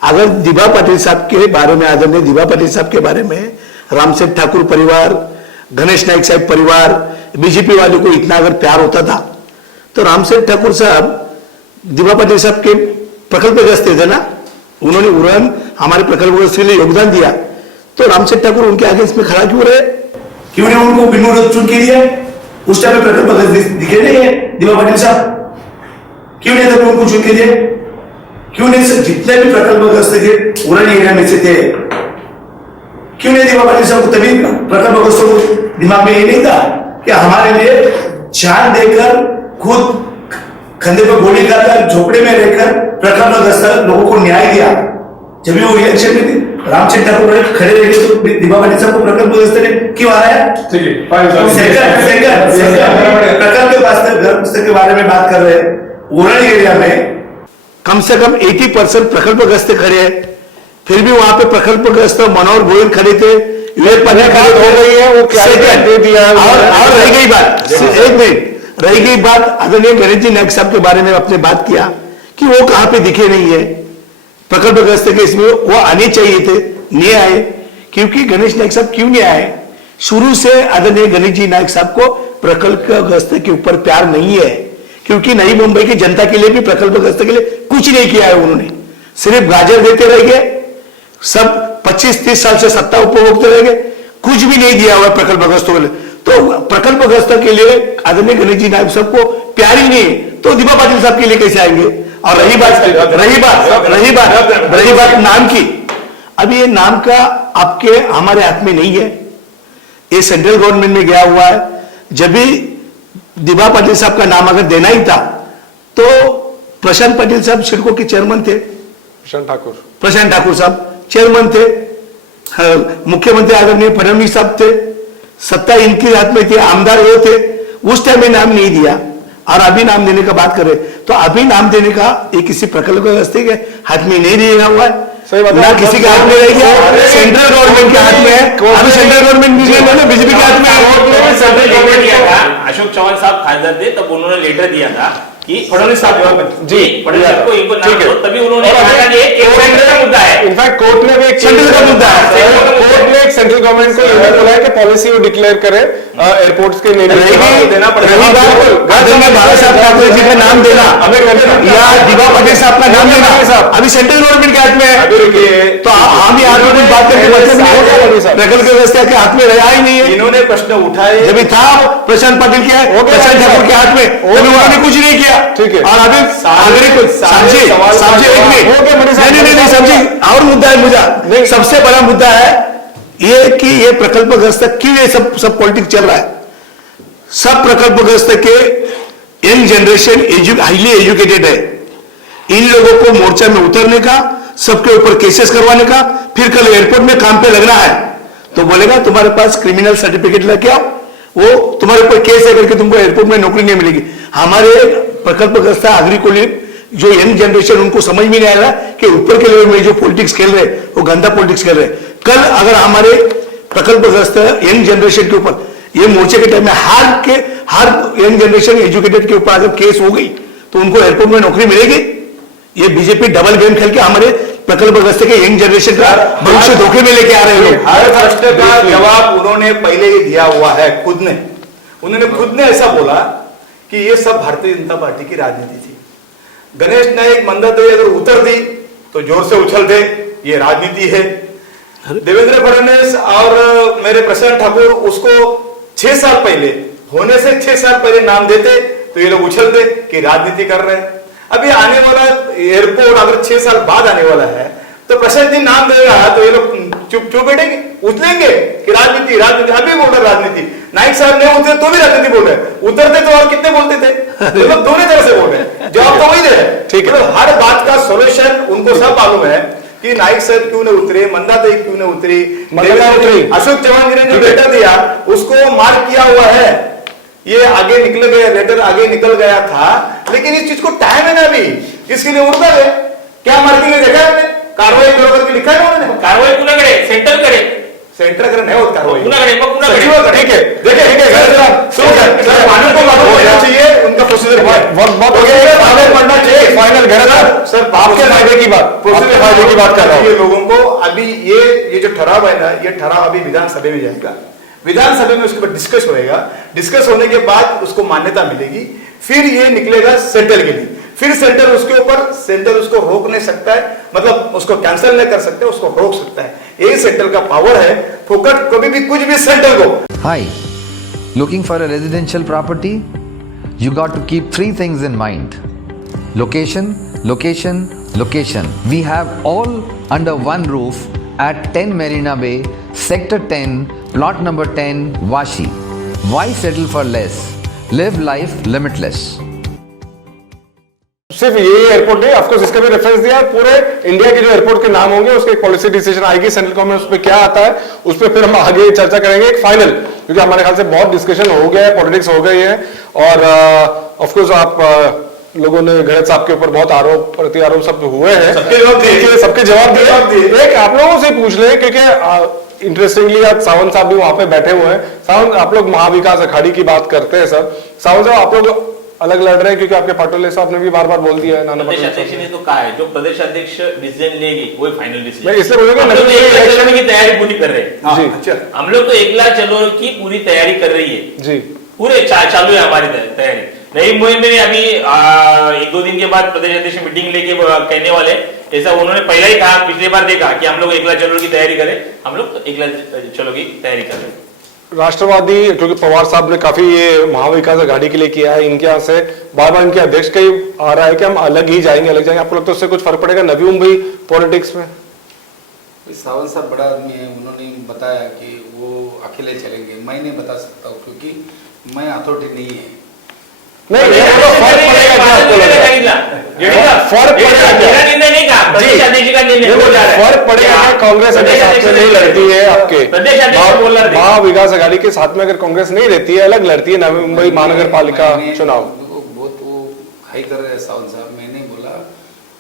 अगर दिवा पाटिल साहब के बारे में, आदरणीय दिवा पाटिल साहब के बारे में रामसेठ ठाकुर परिवार, गणेश नाइक साहब परिवार, बीजेपी वाले को इतना अगर प्यार होता था तो रामसेठ ठाकुर साहब दिवा पाटिल साहब के प्रकल्पग्रस्त थे ना, उन्होंने उड़ान हमारे प्रकल्पग्रस्त के लिए योगदान दिया, तो रामसेठ ठाकुर उनके अगेंस्ट में खड़ा क्यों रहे? क्यों ने उनको बिन विरोध चुन के दिया? उस टाइम में प्रकल्पग्रस्त दिखे नहीं है दिवा पाटिल साहब, क्यों नहीं तब उनको चुन के दिए? क्यों नहीं जितने भी प्रकल्पग्रस्त थे उड़ान एरिया में से थे, क्यों नहीं दिवा पाटिल साहब को तभी प्रकल्पग्रस्तों को दिमाग में ये नहीं था कि हमारे लिए जान देकर, खुद कंधे पर गोली खाकर, झोपड़े में रहकर प्रकल्पग्रस्त लोगों को न्याय दिया? जब भी वो इलेक्शन में रामसेठ ठाकुर खड़े रहे तो दिवा पाटिल साहब को प्रकल्पग्रस्त ने क्यों हराया? प्रकल्प के बारे में बात कर रहे हैं, उरण एरिया में कम से कम 80% प्रकल्पग्रस्त खड़े हैं, फिर भी वहां पे प्रकल्पग्रस्त मनोहर गोयल खड़े थे, विवेक पाटिल खड़े हो गई है, वो क्या दे दिया। और रह गई बात, एक मिनट रह गई बात, आदरणीय गणेश जी नायक साहब के बारे में आपने बात किया कि वो कहां पे दिखे नहीं है प्रकल्पग्रस्त के, इसमें वो आने चाहिए थे, नहीं आए। क्योंकि गणेश नायक साहब क्यों नहीं आए? शुरू से आदरणीय गणेश जी नायक साहब को प्रकल्पग्रस्त के ऊपर प्यार नहीं है, क्योंकि नई मुंबई की जनता के लिए भी प्रकल्पग्रस्त के लिए कुछ नहीं किया है उन्होंने, सिर्फ गाजर देते रह गए, सब 25-30 साल से सत्ता उपभोगते रह गए, कुछ भी नहीं दिया हुआ प्रकल्पग्रस्तों के लिए। तो प्रकल्पग्रस्त के लिए आदरणीय गणेश जी नायक साहब को प्यार ही नहीं, तो दिवा पाटिल साहब के लिए कैसे आएंगे? और रही बात नाम की, अभी ये नाम का आपके हमारे हाथ में नहीं है, ये सेंट्रल गवर्नमेंट में गया हुआ है। जब भी दिवा पाटिल साहब का नाम अगर देना ही था तो प्रशांत पाटिल साहब सिडको के चेयरमैन थे, प्रशांत ठाकुर साहब चेयरमैन थे, मुख्यमंत्री आदरणीय फडणवीस साहब थे, सत्ता इनके हाथ में थी, आमदार वो थे, उस टाइम में नाम नहीं दिया और अभी नाम देने का बात करें तो अभी नाम देने का ये किसी प्रकल्पग्रस्त के हाथ में नहीं दिया हुआ है, ना किसी के हाथ में रह गया, सेंट्रल गवर्नमेंट के हाथ में है। अभी सेंट्रल गवर्नमेंट बीजेपी के हाथ में है। अशोक चौहान साहब खासदार थे, तब उन्होंने लेटर दिया था कि फडणवीस साहब जी फडणवीस साहब को इनको नाम दो, तभी उन्होंने कहा कि एक सेंट्रल का मुद्दा है, इनफैक्ट कोर्ट ने भी एक सेंट्रल का मुद्दा है, कोर्ट ने एक सेंट्रल गवर्नमेंट को ये बोला है कि पॉलिसी वो डिक्लेयर करे एयरपोर्ट्स के निर्णय देना पड़ेगा। बाला साहब ठाकरे जी का नाम देना या दिवा पाटिल साहब का नाम देना अभी सेंट्रल गवर्नमेंट के हाथ में है, तो हम यहाँ पे कुछ बात करके प्रकल्पग्रस्त के हाथ में रहा ही नहीं है। इन्होंने प्रश्न उठाए, जब था प्रशांत पाटिल के प्रशांत ठाकुर के हाथ में, उन्होंने कुछ नहीं किया। ठीक है, और अभी नहीं समझी। और मुद्दा है, मुझे सबसे बड़ा मुद्दा है ये कि ये प्रकल्पग्रस्त क्यों ये सब पॉलिटिक्स चल रहा है। सब प्रकल्पग्रस्त के यंग जनरेशन हाईली एजुकेटेड है, इन लोगों को मोर्चा में उतरने का, सबके ऊपर केसेस करवाने का, फिर कल एयरपोर्ट में काम पे लगना है तो बोलेगा तुम्हारे पास क्रिमिनल सर्टिफिकेट लेके आओ, वो तुम्हारे ऊपर केस है करके तुमको एयरपोर्ट में नौकरी नहीं मिलेगी। हमारे प्रकल्पग्रस्त आगरी को जो यंग जनरेशन उनको समझ में नहीं आ रहा कि ऊपर के लेवल में जो पॉलिटिक्स खेल रहे वो गंदा पॉलिटिक्स खेल रहे। कल अगर हमारे प्रकल्पग्रस्त यंग जनरेशन के ऊपर ये मोर्चे के टाइम में हर यंग जनरेशन एजुकेटेड के ऊपर अगर केस हो गई तो उनको एयरपोर्ट में नौकरी मिलेगी। ये बीजेपी डबल गेम खेल के हमारे प्रकल्पग्रस्त के यंग जनरेशन का भविष्य धोखे में लेके आ रहे हैं लोग। हर प्रश्न का जवाब उन्होंने पहले ही दिया हुआ है, उन्होंने खुद ने ऐसा बोला कि ये सब भारतीय जनता पार्टी की राजनीति थी। गणेश नायक मंदादेवी अगर उतर दी तो जोर से उछल दे, ये राजनीति है। देवेंद्र फडणवीस और मेरे प्रशांत ठाकुर उसको 6 साल पहले होने से 6 साल पहले नाम देते तो ये लोग उछलते कि राजनीति कर रहे हैं। अभी आने वाला एयरपोर्ट अगर 6 साल बाद आने वाला है तो प्रशांत जी नाम दे रहा है तो ये लोग चुप बैठेंगे, उछलेंगे कि राजनीति राजनीति। अभी बोल रहे राजनीति, नाइक साहब ने उतरे तो भी राजनीति बोल रहे, उतरते तो और कितने बोलते थे, तो दोनों तरह से बोल रहे हैं, जवाब तो वही दे रहे। ठीक है, हर बात का सॉल्यूशन उनको सब मालूम है कि नाइक साहब क्यों नहीं उतरे, मंदाताई क्यों नहीं उतरी, मंदाताई उतरी। अशोक चौहान जी ने जो लेटर दिया उसको मार्क किया हुआ है, ये आगे निकल गया, लेटर आगे निकल गया था, लेकिन इस चीज को टाइम है ना अभी, इसके लिए उड़ता है क्या मार्किंग देखा है आपने, कार्रवाई करो करके लिखा है ना उन्होंने, कारवाई पुन्हा करे, सेंटर करे, सेंटर करे नहीं होता कार्रवाई, पुन्हा करे, मग पुन्हा करे. सचिव करे. ठीक है देखिए सर मानव को मालूम होना चाहिए उनका प्रोसीजर फाइनल पढ़ना चाहिए, फाइनल घर सर आपके फायदे की बात, प्रोसीजर फायदे की बात कर रहा हूँ लोगों को. अभी ये जो ठराव है ना, ये ठराव अभी विधानसभा में जाएगा, विधानसभा में उसके ऊपर डिस्कस होएगा, डिस्कस होने के बाद उसको मान्यता मिलेगी, फिर ये निकलेगा सेंटर के लिए, फिर सेंटर उसके ऊपर, सेंटर उसको रोक नहीं सकता है, मतलब उसको कैंसिल नहीं कर सकते, उसको रोक सकता है, यही सेंटर का पावर है. फोकट कभी भी कुछ भी सेंटर को. Hi, looking for a residential property? You got to keep three things in mind: location, location, location. We have all under one roof at 10 Marina Bay, Sector 10, plot number 10, Vashi. Why settle for less? Live life limitless. सिर्फ ये airport नहीं, of course इसका भी reference दिया, पूरे India के जो airport के नाम होंगे उसके एक पॉलिसी डिसीजन आएगी सेंट्रल गवर्नमेंट, उस पर क्या आता है उस पर फिर हम आगे चर्चा करेंगे एक फाइनल, क्योंकि हमारे ख्याल से बहुत डिस्कशन हो गया है, पॉलिटिक्स हो गई है, और ऑफकोर्स आप लोगों ने गहलोत साहब के ऊपर बहुत आरोप प्रति आरोप सब हुए हैं, सबके जवाब दिए. एक आप लोगों से पूछ ले, क्योंकि इंटरेस्टिंगली आज सावंत साहब भी वहां पे बैठे हुए हैं. सावंत, आप लोग महाविकास अखाड़ी की बात करते हैं सब, सावंत साहब आप लोग अलग लड़ रहे हैं क्योंकि आपके पाटोले साहब ने भी बार बार बोल दिया है, नाना प्रदेश अध्यक्ष ने तो कहा है जो प्रदेश अध्यक्ष डिसीजन लेगी वही फाइनल डिसीजन. मैं इसलिए बोलूंगा इलेक्शन की तैयारी पूरी कर रहे हैं. जी अच्छा, हम लोग तो एकला चलो की पूरी तैयारी कर रही है जी, पूरे चालू है हमारी तैयारी. नई मुहिम में अभी 1-2 दिन के बाद प्रदेश अध्यक्ष मीटिंग लेके कहने वाले, ऐसा उन्होंने पहले ही कहा, पिछली बार देखा कि हम लोग एकला चलो की तैयारी करें, हम लोग तो एकला चलो की तैयारी कर रहे हैं. राष्ट्रवादी, क्योंकि पवार साहब ने काफी ये महाविकास अघाड़ी के लिए किया है, इनके यहाँ से बार बार इनके अध्यक्ष का ही आ रहा है कि हम अलग ही जाएंगे, अलग जाएंगे. आपको लगता है उससे कुछ फर्क पड़ेगा नवी मुंबई पॉलिटिक्स में? सावंत साहब बड़ा आदमी है, उन्होंने बताया कि वो अकेले चलेंगे, मैं नहीं बता सकता हूँ क्योंकि मैं अथॉरिटी नहीं है. नहीं, फर्क पड़ेगा क्या आपको लग रहा है? फर्क पड़ेगा क्या? निर्णय नहीं कहा, प्रदेश अध्यक्ष का निर्णय हो जा रहा है. फर्क पड़ेगा क्या? कांग्रेस अगर साथ में नहीं लड़ती है आपके प्रदेश अध्यक्ष बोल रहे थे. महाविकास अघाड़ी के साथ में अगर कांग्रेस नहीं रहती है, अलग लड़ती है नवी मुंबई महानगर पालिका चुनाव, बहुत वो हाई कर रहे हैं सावंत साहब. मैंने बोला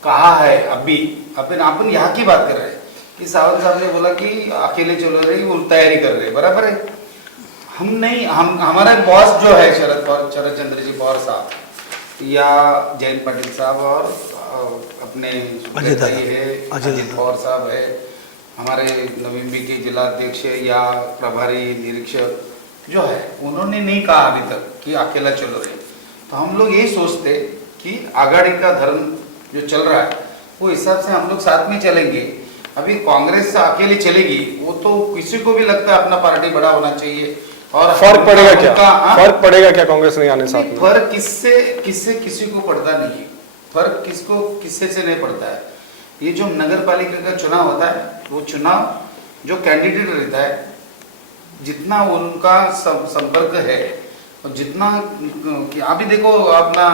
कहा है अभी अपन यहाँ की बात कर रहे हैं कि सावंत साहब ने बोला कि अकेले चल रहे, वो तैयारी कर रहे, बराबर है. हम नहीं, हम हमारा बॉस जो है शरद चंद्र जी पवार साहब या जयंत पाटिल साहब और अपने अजय पवार साहब है, हमारे नवी मुंबई के जिला अध्यक्ष या प्रभारी निरीक्षक जो है, उन्होंने नहीं कहा अभी तक कि अकेला चलो रहे. तो हम लोग यही सोचते कि आघाड़ी का धर्म जो चल रहा है वो हिसाब से हम लोग साथ में चलेंगे. अभी कांग्रेस अकेले चलेगी, वो तो किसी को भी लगता है अपना पार्टी बड़ा होना चाहिए. और फर्क पड़ेगा क्या? फर्क पड़ेगा क्या कांग्रेस नहीं आने साथ में? फर्क किससे किसी को पड़ता नहीं, फर्क किसको किससे से नहीं पड़ता है. ये जो नगर पालिका का चुनाव होता है, वो चुनाव जो कैंडिडेट रहता है, जितना उनका संपर्क है और जितना, अभी देखो अपना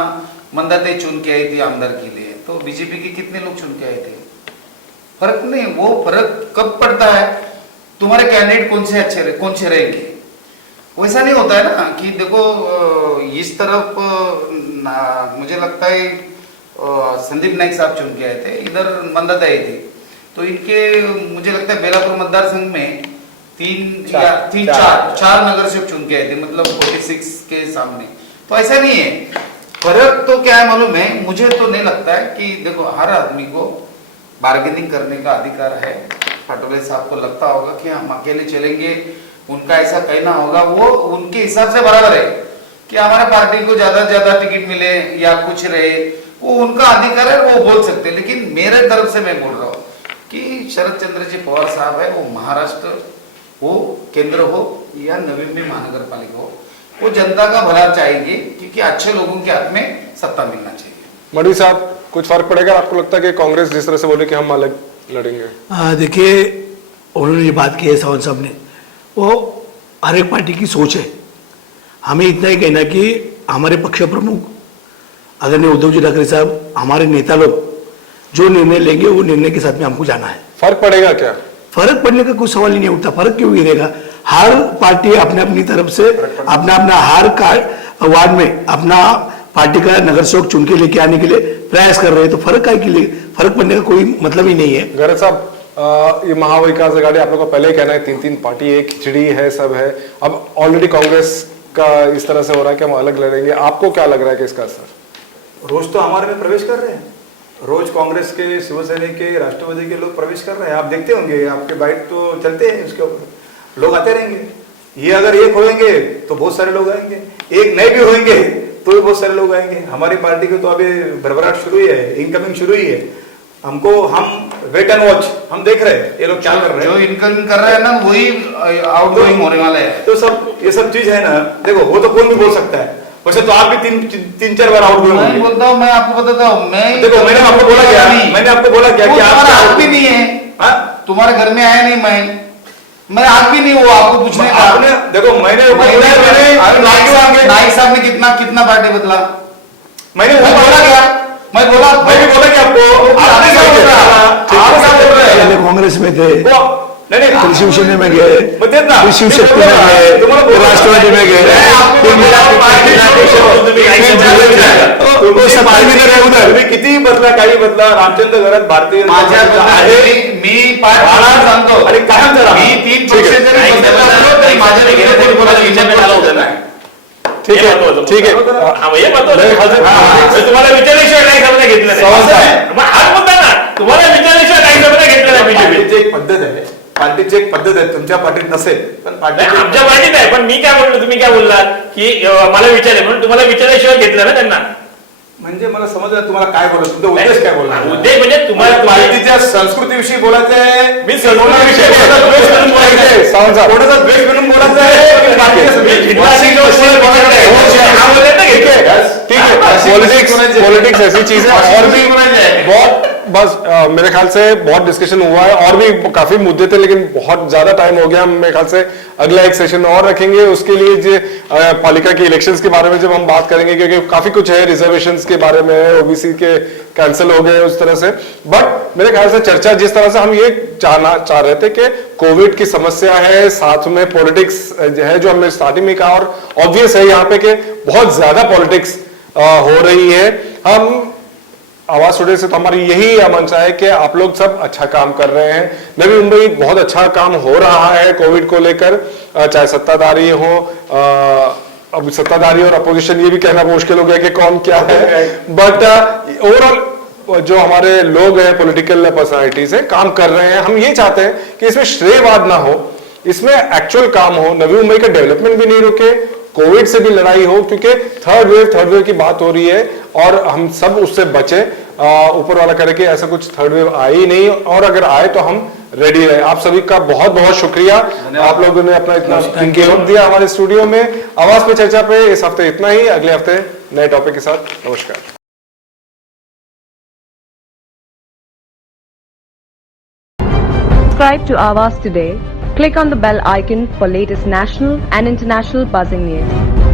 मंदाते चुन के आई थी आमदार के लिए, तो बीजेपी के कितने लोग चुन के आए थे. फर्क नहीं, वो फर्क कब पड़ता है तुम्हारे कैंडिडेट कौन से रहेंगे. वैसा नहीं होता है ना कि देखो इस तरफ मुझे लगता है संदीप नाइक साहब चुन के आए थे, इधर मंदाता आई थी, तो इनके मुझे लगता है बेलापुर मतदार संघ में चार नगर सेवक चुन के आए थे, मतलब 46 के सामने. तो ऐसा नहीं है. फर्क तो क्या है मालूम है, मुझे तो नहीं लगता है कि देखो हर आदमी को बार्गेनिंग करने का अधिकार है. पटोले साहब को लगता होगा कि हम अकेले चलेंगे, उनका ऐसा कहना होगा, वो उनके हिसाब से बराबर है कि हमारे पार्टी को ज्यादा से ज्यादा टिकट मिले या कुछ रहे, वो उनका अधिकार है, वो बोल सकते. लेकिन मेरे तरफ से मैं बोल रहा हूँ कि शरद चंद्र जी पवार साहब है, वो महाराष्ट्र हो, केंद्र हो या नवी मुंबई महानगर पालिका हो, वो जनता का भला चाहेंगे क्योंकि अच्छे लोगों के हाथ में सत्ता मिलना चाहिए. मणि साहब, कुछ फर्क पड़ेगा? आपको लगता है कि कांग्रेस जिस तरह से बोले कि हम अलग लड़ेंगे? देखिए, उन्होंने ये बात की है सावंत साहब ने, वो हर एक पार्टी की सोच है. हमें इतना ही कहना कि हमारे पक्ष प्रमुख आदरणीय उद्धव जी ठाकरे साहब, हमारे नेता लोग जो निर्णय लेंगे वो निर्णय के साथ में हमको जाना है। फर्क पड़ेगा क्या? फर्क पड़ने का कोई सवाल ही नहीं उठता। फर्क क्यों गिरेगा? हर पार्टी अपने अपनी तरफ से अपना अपना हर वार्ड में अपना पार्टी का नगर सेवक चुन के लेके आने के लिए प्रयास कर रहे हैं, तो फर्क काय के लिए? फर्क पड़ने का कोई मतलब ही नहीं है। गरज साहब, ये महाविकास आघाड़ी आप लोग का पहले ही कहना है 3-3 पार्टी एक खिचड़ी है, सब है। अब ऑलरेडी कांग्रेस का इस तरह से हो रहा है कि हम अलग लड़ेंगे, आपको क्या लग रहा है कि इसका असर? रोज तो हमारे में प्रवेश कर रहे हैं, रोज कांग्रेस के, शिवसेना के, राष्ट्रवादी के लोग प्रवेश कर रहे हैं। आप देखते होंगे, आपके बाइट तो चलते हैं, उसके ऊपर लोग आते रहेंगे। ये अगर एक होंगे तो बहुत सारे लोग आएंगे, एक नए भी होंगे तो भी बहुत सारे लोग आएंगे। हमारी पार्टी की तो अभी भरभराट शुरू ही है, इनकमिंग शुरू ही है। हमको, हम वेट एंड वॉच, हम देख रहे हैं ये लोग क्या कर रहे हैं। जो इनकमिंग कर रहे हैं ना वही आउटगोइंग होने वाले हैं। तो सब ये सब चीज है ना, देखो वो तो कौन भी बोल सकता है। वैसे तो आप भी 3-4 बार आउटगोइंग होंगे। मैं बोलता हूँ, मैं आपको बताता हूँ, मैं देखो मैंने आपको बोला क्या, मैंने आपको बोला क्या कि तुम्हारा हक आप भी नहीं है, तुम्हारे घर में आया नहीं, मैं हक भी नहीं हुआ आपको पूछने का। आपने देखो, मैंने नाइक साहब ने कितना पार्टी बदला? मैंने बोला क्या? मैं भी बोला कि आपको पहले कांग्रेस में थे, फिर शिवसेना में गए, फिर शिवशक्ति में गए, फिर राष्ट्रवादी में गए, तुम्ही किती बदला, काही बदला, रामचंद्र घरात भारतीय मी पार्टी सांगतो आणि काय जरा मी 3 पक्ष जरी ठीक है, ठीक है। तुम्हाला विचारल्याशिवाय काही समजा घेतलं नाही, मग आज म्हणता ना तुम्हाला विचारल्याशिवाय काही समजा घेतलं नाही बीजेपी। एक पद्धत आहे, पार्टीची एक पद्धत आहे, तुमच्या पार्टीत नसेल पण आमच्या पार्टीत आहे। पण मी काय बोललो, तुम्ही काय बोललात की मला विचारले म्हणून तुम्हाला विचारल्याशिवाय घेतलं ना त्यांना? म्हणजे मला समजलं तुम्हाला काय बोलत, तुमचा उद्देश काय बोलला? उद्देश म्हणजे तुम्हाला पार्टीच्या संस्कृतीविषयी बोलायचं आहे, मी संस्कृतीविषयी कोणाचा द्वेष म्हणून बोलायचं आहे, ठीक है। पॉलिटिक्स ऐसी चीज है, और भी बहुत बस मेरे ख्याल से बहुत डिस्कशन हुआ है, और भी काफी मुद्दे थे, लेकिन बहुत ज्यादा टाइम हो गया। हम मेरे ख्याल से अगला एक सेशन और रखेंगे, उसके लिए जो पालिका के इलेक्शंस के बारे में जब हम बात करेंगे, क्योंकि काफी कुछ है, रिजर्वेशंस के बारे में, ओबीसी के कैंसिल हो गए उस तरह से। बट मेरे ख्याल से चर्चा जिस तरह से हम ये चाह रहे थे कि कोविड की समस्या है, साथ में पॉलिटिक्स है, जो हमने स्टार्टिंग में कहा, और ऑब्वियस है यहाँ पे कि बहुत ज्यादा पॉलिटिक्स हो रही है। हम आवाज टुडे से तो हमारी यही मंशा है कि आप लोग सब अच्छा काम कर रहे हैं। नवी मुंबई बहुत अच्छा काम हो रहा है कोविड को लेकर, चाहे सत्ताधारी हो, अब सत्ताधारी और अपोजिशन ये भी कहना मुश्किल हो गया कि कौन क्या है, बट ओवरऑल जो हमारे लोग हैं, पॉलिटिकल पर्सनालिटीज हैं, काम कर रहे हैं। हम ये चाहते हैं कि इसमें श्रेयवाद ना हो, इसमें एक्चुअल काम हो, नवी मुंबई का डेवलपमेंट भी नहीं रुके, कोविड से भी लड़ाई हो, क्योंकि थर्ड वेव की बात हो रही है और हम सब उससे बचे। ऊपर वाला करे कि ऐसा कुछ थर्ड वेव आए ही नहीं, और अगर आए तो हम रेडी रहे। आप सभी का बहुत बहुत शुक्रिया, आप लोगों ने अपना इतना कीमती वक्त दिया हमारे स्टूडियो में। आवाज पे चर्चा पे इस हफ्ते इतना ही, अगले हफ्ते नए टॉपिक के साथ। नमस्कार। Subscribe to Awaaz today. Click on the bell icon for latest national and international buzzing news.